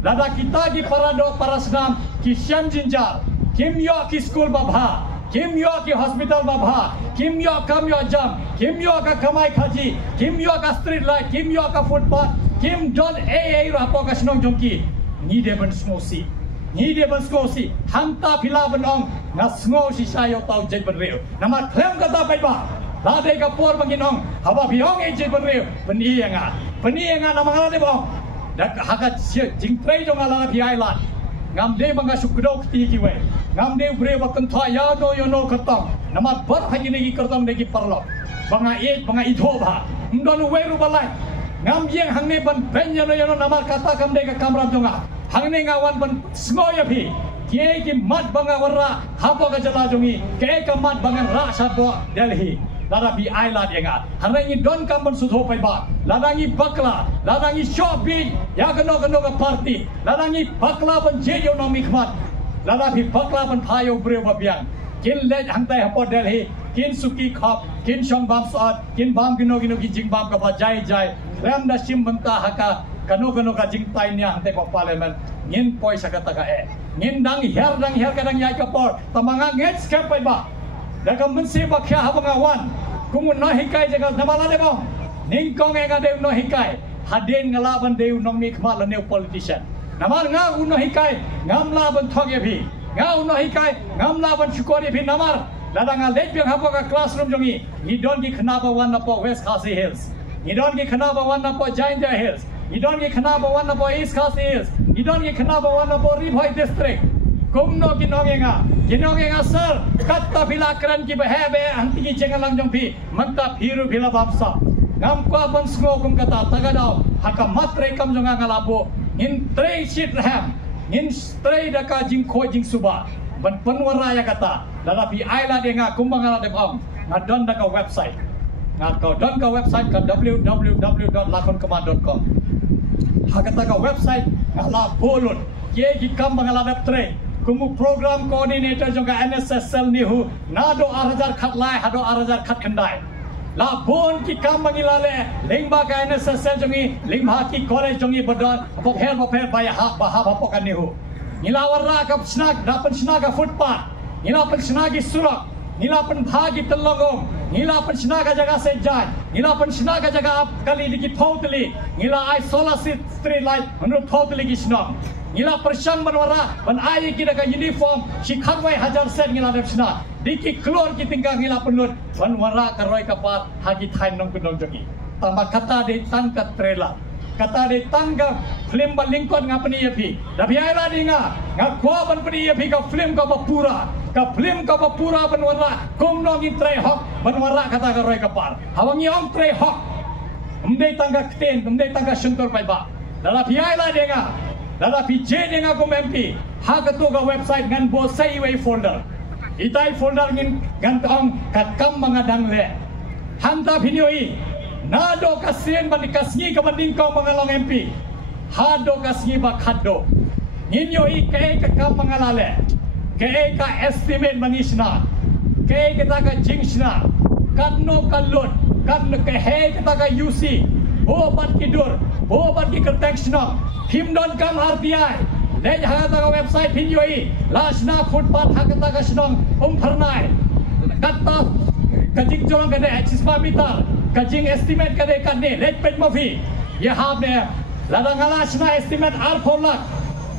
lada kita ki para senam ki sian jinjar kimyo ki school babha kimyo ki hospital babha kimyo kamyo jam kimyo ka kamai khaji kimyo ka street light kimyo ka footpath kim don a rapo ka snong jongki ni de ban smosi hanta phila banong na smosi sayo tau jet ban reu nama klem kata pai ba la de ka por banginong haba biong e jet ban reu peni nga nama ngala de bong dak hakat jing trei jong ala pi island ngam de banga sukdo kti ki we ngam de bre bakan tha ya do yo no khatang namat bar haji ne ki kartam de ki parlo banga idho ba ndon we ru balai ngam yeng hang ne ban ben yo no namat kata kam de ka kamram jonga hang ne ngawan ban snoya phi ke ki mat banga warra hapo ka jala jongi ke ka mat banga ra sa bo Delhi lada bi island yenga harangi don kam ban sudho pai ba ladangi bakla ladangi shopping ya kano ka party ladangi bakla ban je yo no mikmat lada bi bakla ban phayo bre ba biang kin le hang tai hapo Delhi kin suki khop kin shong bam sot kin bam gino ki jing bam ka ba jai ram da sim banta haka kano ka jing tai nya hang tai pa parliament ngin poi sakata ka ngin dang her kadang ya ka por tamanga nget skep pai ba daga mensi bakya habangawan kumun no hikai jaga namala debo ningkong ega dew no hikai haden ngalaban dew nong mi khma la new politician namal nga uno hikai ngamla ban thoge bhi nga uno hikai ngamla ban chukori bhi namar ladanga lejbeng hapo ka classroom jongi ni don ki khna ba wan po West Khasi Hills ni don ki khna ba wan po Janda Hills ni don ki khna ba wan po East Khasi Hills ni don ki khna ba wan po Rivoy district kumno kinongenga sir katta phila kran ki behebe anti ki jengalang jongpi manta phiru phila bapsa ngam kwa ban sngo kum kata tagadao haka matre kam jonga ngalabo in trei shit ham in trei daka jing kho jing suba ban panwara ya kata lala pi aila denga kumbangala de om ngadon daka website don ka website ka www.lakoncommand.com hakata ka website ala bolun ye ki kam bangala de trei kumu program coordinator jonga NSSL nihu nado arajar khat lai hado arajar khat khandai la bon ki kam mangilale lengba ka NSSL jongi lengba ki college jongi badon bopher baya ha pokan nihu nilawara ka snack dapat snack footpath nilapan snack surak nilapan bhagi telogom nilapan snack jaga sejai nilapan snack jaga kali diki totally nila ai solar street light menurut totally ki snack nila persyang banwara ban ai kita ka uniform shikharwai hajar set ngila depsna diki klor ki tingkang ngila penut banwara ka roi kapat hagi thain nong kunong jogi tambah kata de tangka trailer kata de tangga film balingkon ngapni yapi dabi ai la dinga ngakwa ban pni yapi ka film ka pura banwara komnong in trai hok banwara kata ka roi kapar hawangi ong trai hok tangga keten, tangga sentor pai ba. Dala piai lah dia ngah, dala PJ dia ngah kom MP. Ha ketu ga website ngan bo say way folder. Itai folder ngin ngan tong kat kam mangadang le. Hanta pinioi. Nado kasien bani kasngi ka banding kau mangalong MP. Hado kasngi ba khaddo. Nginyoi ke kam mangalale. Ke ka estimate mangisna. Ke kita ka jingsna. Kadno kalun. Kadno ke he kita ka UC. Bo bat kidur. Bo bat ki kerteksna. Himdon kam RTI. Le jaga ta website pinioi. Lasna footpath hakata ka snong pharnai. Katta kajing jolong kade exisma mitar. Kajing estimate kade kadne let page mafi ye hab ne lada ngalasna estimate ar polak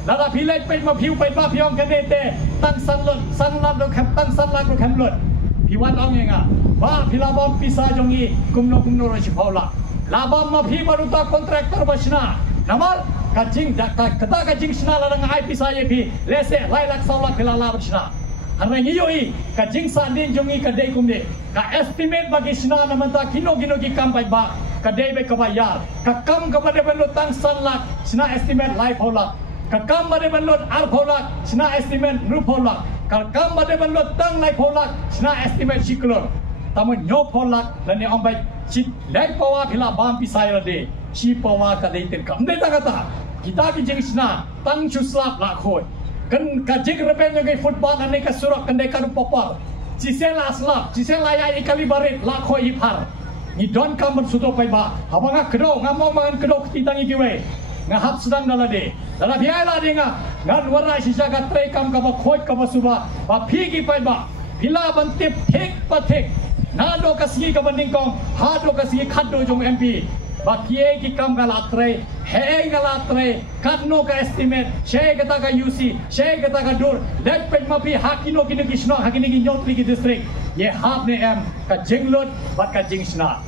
lada village page mafi page mafi ong kade te tang sanlat do kham tang sanlat do khamlot piwan ong yenga ba philabam pisa jongi kumno ro siphaula labam mafi baruta contractor basna namal kajing kata kajing sna lada ngai pisa ye phi lese lai lak saula philala basna Karena ngiyoi kajing sandin jongi kadai kumde ka estimate bagi sina namanta kino ki kampai ba kadai be kabayar ka kam kabade benlo tang sanlak sina estimate life holak ka kam bade benlo ar holak sina estimate nu holak ka kam bade benlo tang life holak sina estimate siklor tamu nyo holak lani ombai sit lek pawa phila bam pisai lade si pawa kadai ten kam de kata kita kijing sina tang chuslap la khoi kan kajik repen yang football ane ka surak kan dekan popor cisel aslap cisel laya ikali barit lakho ipar ni don kam sudo pai ba habanga kedo ngamong mangan kedo titangi giwe ngahap sedang dalade dala biala denga ngan warai sisa ka trei kam ka ba khoj ka ba suba ba phigi pai ba bila bantip thek pathek nado kasgi ka banding kong hado kasgi khaddo jong MP bakie ki kam galatre he galatre kadno ka estimate she kata ka UC she kata ka dur let pet mapi hakino kini kisno hakini ki nyotli ki district ye hab ne em ka jinglot bat ka jingsna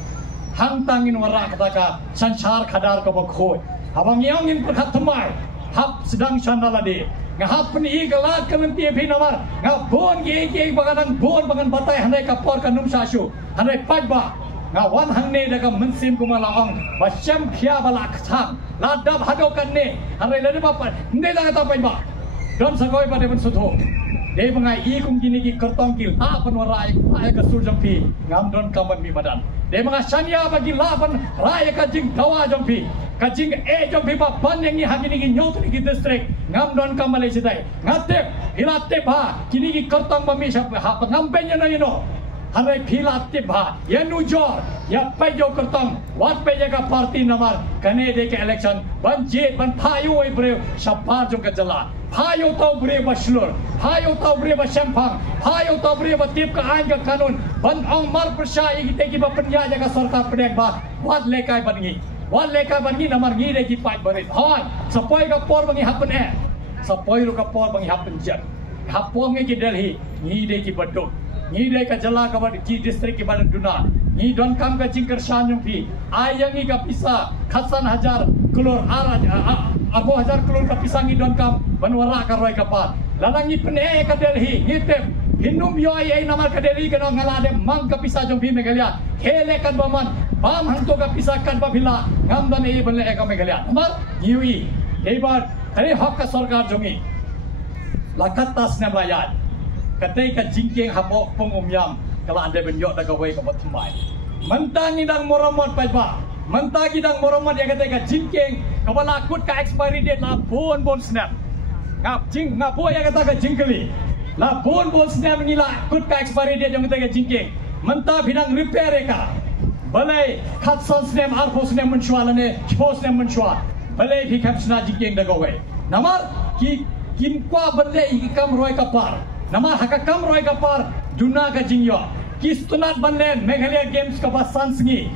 hang tangin wara kata ka sansar khadar ka bakhoi habang yangin perkhat thamai hab sedang chandalade ngahap ni galat kementie phi namar ngabon ki bagan bagan batai handai ka por ka num sasu handai pajba ngawan hang ne daga mensim kumalaong basyam khia balak thang ladab hadokan ne hare lade ba ne daga ta pai ba don sagoi pada ben sutho de bangai I kum gini ki kertong kil a panwarai ai ka sur jampi ngam don kaman mi badan de bangai sanya bagi laban raya ka jing dawa jampi ka jing jampi ba ban yang ni hagini ki nyot ki district ngam don kamale sitai ngate hilate ba kini ki kertong bami sap ha ngam ben na ino Hare philate bha ya nujor ya payo kertong wat payo ka party namar kane de ke election ban jet ban phayo oi bre sapar jong ka jala phayo to bre baslur phayo to bre ba sampang phayo to bre ba tip ka ain ka kanun ban ong mar persai ki te ki ba penya ja ka sarkar pedek ba wat lekai bangi namar ngi de ki pai bare hoi sapoi ka por bangi happen sapoi ru ka por bangi happen jet hapong ki Delhi ngi de ki badok ni de ka jala ka bad ki district ki bad duna ni don kam ka jingkar sanyong pi ayangi ka pisa khasan hajar klor abo hajar klor ka pisangi don kam banwara ka roi ka pat lalangi pene ka Delhi ni tem hinum yo ai namar ka Delhi ka ngalade mang ka pisa jong pi megalia hele kan baman bam hangto ka pisa kan ba bila ngam dan e banle ka megalia amar yui ebar tare hak ka sarkar jongi lakat tas na bayad katai ka jingkeng hapok pengumyam kalau anda benyok daga wei ka batmai mentangi dang moromat pai ba mentangi dang moromat ya katai ka jingkeng ka balakut ka expiry date la bon snap ngap ya kata ka jingkeli la bon snap ni la kut ka expiry date yang katai ka jingkeng menta bidang repair ka balai khatson snap arpo snap mensualane chpo snap mensual balai bi kapsna jingkeng daga wei namar ki kinkwa balai ikam roi kapar nama hakakam roi kapar duna ka jingyo kistunat banle Meghalaya games ka basan singi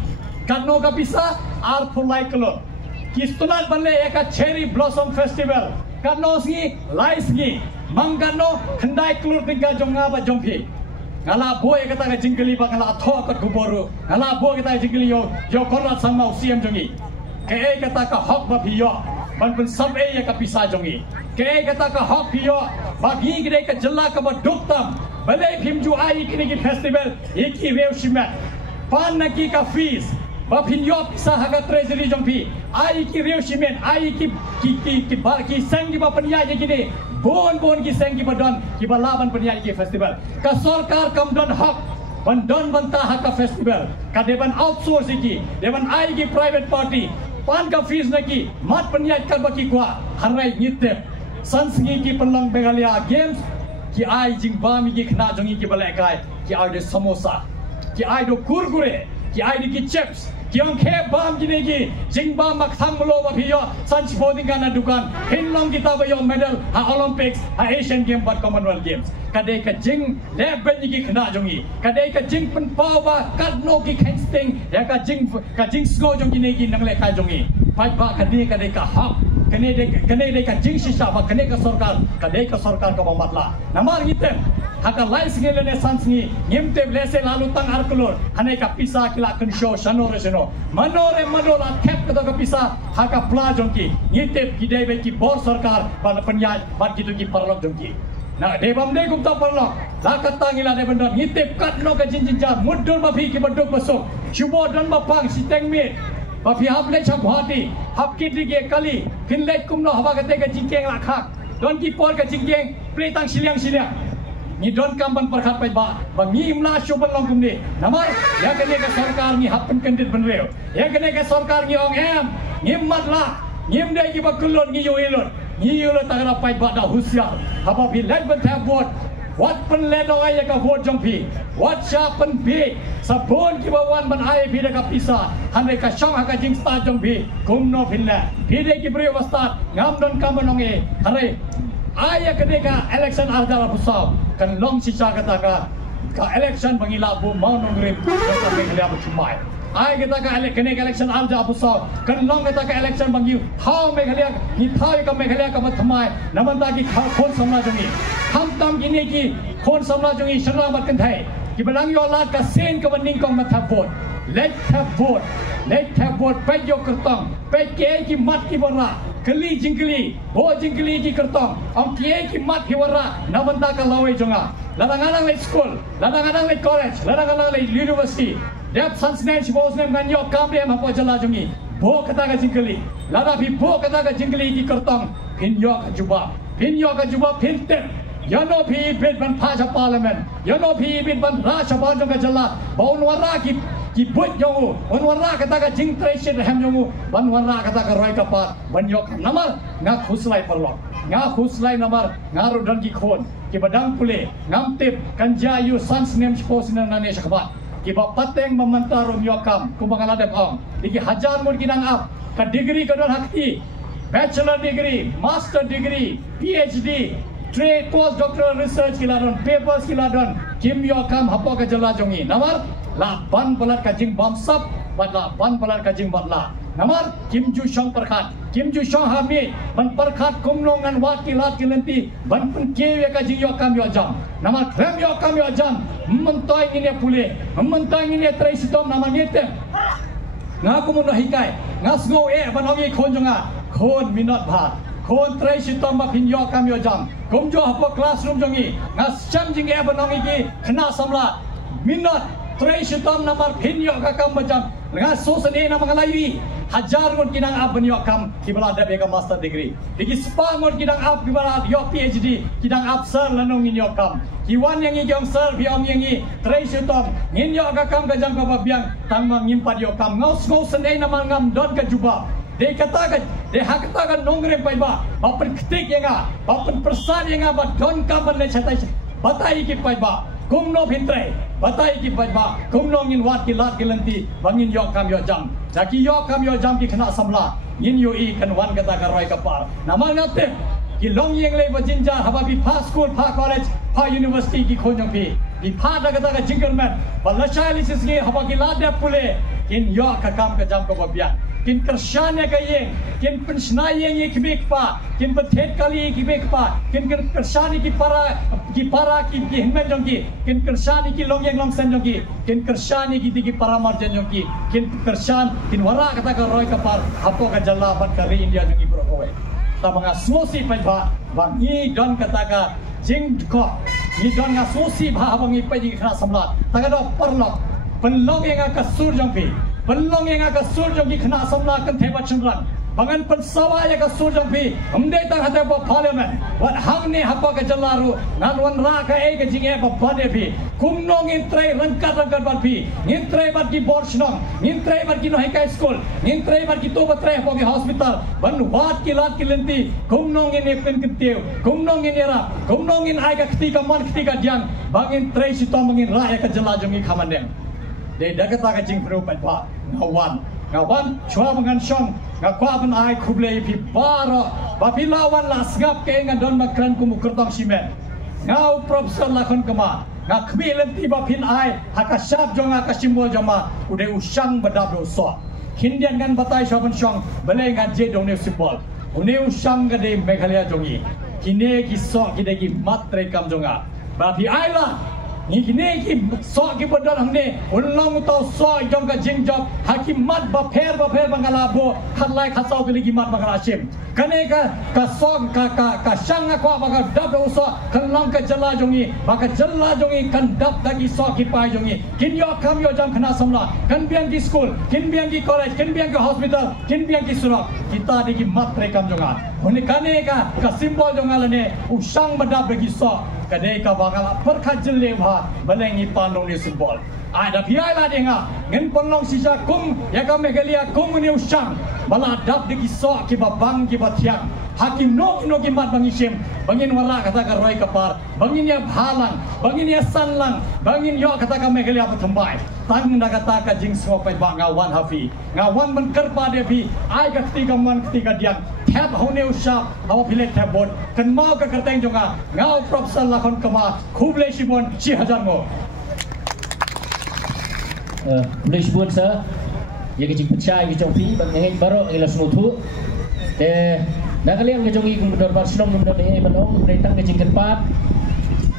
kanno ka pisa ar fulai klo kistunat banle eka cherry blossom festival kanno singi lai singi mangkano khandai klur tiga jonga ba jongpi ngala boy kata ka jingli ba ngala tho ka guboru ngala bo kata jingli yo korlat sangmau siam jongi ke kata ka hok ba piyo ban pun sab ya ka pisa jongi ke kata ka hok piyo bagi gede ka jalla ka ba doktam balai phimju ai kini ki festival iki weu shimat pan naki ka fees bapin yop sahaga treasury jongpi ai ki real cement ai ki seng ki bapanya je kini bon ki seng ki badon ki balaban penya ki festival ka sarkar kam don hak bandon bantah hak ka festival ka deban outsource ki deban ai ki private party pan ka fees na ki mat penya ka baki kwa harai ngitep sansingi ki penlang Meghalaya games ki ai jingbami ki khna jongi ki balekai ki ai de samosa ki ai do kurkure ki ai di ki chips ki ang khe bam ki ne ki jingbam mak thang lo ba phiyo san sporting kana dukan hinlong kita ba yo medal ha Olympics ha Asian game but Commonwealth games kadai ka jing le ben ki khna jongi kadai ka jing pen pau ba kat no ki kensting ya ka jing sko jong ki ne ki nang le ka jongi pai ba kadai ka hak kene ka jing sisa ba kene ka sarkar ka mamatla namar gitem haka lai singele ne sansni ngimte blese lalu tang arkulur hane ka pisa kila kun show shanore seno manore manola thep ka pisa haka pla jongki ngite kidai be ki bor sarkar ban penyaj ban kitu ki parlok jongki na debam de gupta parlok la katangila de bendon ngite kat no ka jinjinja muddur ma phi ki baduk basok chubo don ma pang siteng me Bapi hable chapati, hapkit dige kali, finlek kumno haba kate ka jingkeng lakhak, don ki por ka jingkeng, pretang siliang. Ni don kamban perkhat pai ba, bangi imla shoban long kumni. Namar, ya kene ka sarkar ni happen kendit benreo. Ya kene ka sarkar ni ong em, ngim matla, ngim dai ki bakulon ni yo elon. Ni yo lo tagara pai ba da husyar. Haba bi let ban tha vote. What pen ledo ay ka vote jong pi what sha pen pi sabon ki bawan ban ay pi ka pisa hande ka shong ha ka jing sta jong pi kumno pinna pi de ki bre wasta ngam don kam nong e hare ay ka de ka election ardala pusaw kan long si cha ka election bangila bu mau nong rim ka me khlia bu chumai ai kita ka election alja pusaw kan long kita ka election bangi thau me khlia ni thau ka me khlia ka mathmai namanta ki khon samna jongi ham tam gini ki khon samna jongi shana mat kan thai ki balang yo la ka sen ka baning kong matha vote let have vote pe yo kertong pe ke ki mat ki bara kali jingkli bo jingkli ki kertong am ke ki mat ki bara namanta ka lawai jonga ladang-ladang le school ladang-ladang le college ladang-ladang le university Dep sansnen shibos nem ganyo kamre ma po jala jongi bo kata ka jingkli lada bi bo kata ka jingkli ki kertong pin yo ka juba pin te yano phi bit ban pha parliament yano phi bit ban rajya bhan jong ka jala bon wara ki but jongu on wara kata ka jing treasure hem jongu ban wara kata ka roi ka pa ban yo namar nga khuslai parlok nga khuslai namar nga rudan ki khon ki badang pule ngam tip kanjayu sans nem shpos na ne shakbat ki bapateng mementarung yokam kumangala dep ong diki hajar mun kinang ap ka degree ka don hakti bachelor degree master degree PhD trade post doctoral research kiladon papers kiladon kim yokam hapo ka jala jongi namar la ban balat ka jing bom sap badla ban balat ka jing batla namar kim ju shong hami ban perkhat kumnongan wat kilat kilenti ban pen kewe ka jing yokam yo jam namar klem yokam yo jam mentoy ini pule mentoy ini trai sitom nama ngete ngaku mun hikai ngasgo ban ongi khon jonga khon minot bha khon trai sitom ba phin yokam yo jam kumjo hapo classroom jongi ngas cham jing ban ongi ki khna samla minot trai sitom namar phin yokam jam ngas sosane nama ngalawi hajar ngon kinang ap ban yokam kibala da bega master degree digi spa ngon kinang ap kibala yo PhD kinang ap sir lanong in yokam kiwan yang i sir biang yang i trai sitom ngin yokam ka jam ka babiang tangmang ngimpat yokam ngos sene nama ngam don ka juba de kata ka nongre pai ba bapen ketik yenga bapen persan yenga ba don ka ban le chatai batai ki pai ba kumno pintre batai ki pai ba kumno ngin wat ki lat ki lenti bangin yokam yo jam jaki yokam yo jam ki khna samla ngin yo i kan wan kata ka roi ka par nama ngate ki long yeng le bajinja haba bi pha school pha college pha university ki khonjong pi di pha da kata ka jingle man balachai li sisgi haba ki lat de pule kin yo ka kam ka jam ko babia kin kershane ka yeng kin pensna yeng ye kibek pa kin bethet kali kibek pa kin kershani ki para ki himmen jong ki kin kershani ki long yeng long sen jong ki kin kershani ki para marjan jong ki kin kershan kin wara kata ka roi ka par apo ka jalla ban ka ri India jong ki bro howe ta banga sosi pai ba bang i don kata ka jing ko ni don nga sosi ba bang i pai ji khna samlat ta ka do parlok penlong yang ka sur jong pi penlong yang agak surjong di kena samla kan tebat cenderang bangan pensawa yang agak surjong pi tang hati apa parlimen wat hang ni apa ke jelaru nganwan raka ke jing apa bade pi kumnong intre rangkat bat pi intre bat di borsnong intre bat di no high school intre bat di to batre po ke hospital ban wat kilat kilenti kumnong ini pen ketiu kumnong ini ra kumnong in ai ka ketika man ketika diang bangin tre si to mangin ra ke jelajong i kamandeng de dagata ka jing pro pat pa ngawan chua mangan song ngakwa ban ai kublei pi baro bapi lawan lasgap ke ngadon makran kumukurtong simen ngau profesor lakon kema ngakmi lenti bapin ai hakasap jong akasimbol jama ude usang badabdo so hindian kan batai shoban song bele ngaje dong ne sipol une usang gade meghalaya jongi kine ki so kide ki matre kam jonga bapi ai la ni kini ki so ki bodol hamne ulang tau so jong ka jing job hakim mat ba pher bangalabo khalai khasau ki lagi mat bangalasim kane ka so ka shanga ko ba dab do so kan lang ka jala jongi ba ka jala jongi kan dab dagi so ki pai jongi kin yo kam yo jam khana samla kan biang ki school kin biang ki college kin biang ki hospital kin biang ki surak kita digi mat re kam jonga hone kane ka simbol jonga lane usang badab dagi so kadai ka bakal perkhajil leba balengi pandong ni simbol ada piai la denga ngen ponlong sisa kum ya ka megalia kum ni usang bala dab de kisok ki babang ki batiang hakim no ki mat bangisim bangin wara kata ka roi kapar bangin ya halang bangin ya sanlang bangin yo kata ka megalia patambai tang da kata ka jing sopai ba ngawan hafi ngawan ban kerpa de bi ai ka ketika man ketika diang Tap hone usap, hawa pilih tap bon. Kan mau ke kerteng jonga, ngau profesor lakon kema, kublai sibon si hajar mo. Kublai sibon sa, ya kecing pecah, kecing pi, bangeng baru ilas mutu. Nak kalian kecing ikut berdor barcelona berdor ni, menong datang kecing kerpat.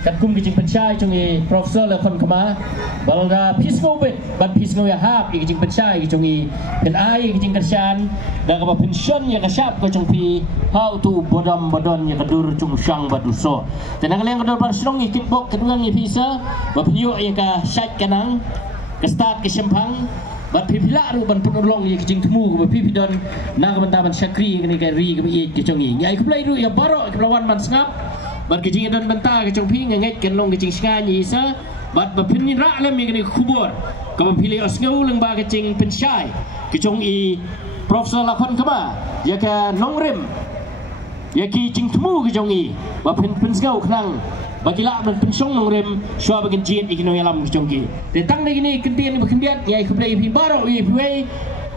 Kat kum kecing pecah, kecing profesor lakon kema. Balda pismo bet, ban pismo ya hap, kecing pecah, kecing pen ai, kecing kersian. Dan kapal pension yang kesap ke cungpi how to bodam yang kedur cung syang baduso. Dan kalian kedur barcelong ikut bok kedua ni bisa bapinyo yang ke syat kanang ke start ke sempang bat pipila ru ban penolong yang kecing temu bapi pidon nang bentaban syakri kini ke ri ke i ke cungi ngai ke play ru ya baro ke lawan man sengap bat kecing dan bentar ke cungpi ngai ke long kecing sngani isa bat bapin ra lam yang kini kubur kapal pilih osngau leng ba kecing pensyai ke cungi Profesor lakon kema, ya ke nongrim, ya ki jing temu ke jongi, bapin pensgau kenang, bagi lak dan pensong nongrim, syua bagian jin ikino yalam ke jongi. Datang lagi ni kentian berkendiat, ya ikut lagi pibaro, ya piway,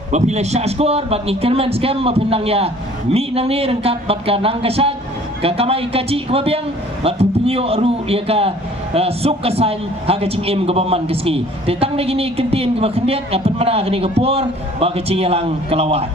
bapila syak skor, bagi kerman skam, bapinang ya mi nang ni rengkat, bat ka nang kasat, ka kamai kaci kebabiang, bat pupinyo ru ya ka suk kasan ha kacing em gabaman kesni. Datang lagi ni kentian berkendiat, kapan mana kini kepor, bagi cing yalang kelawat.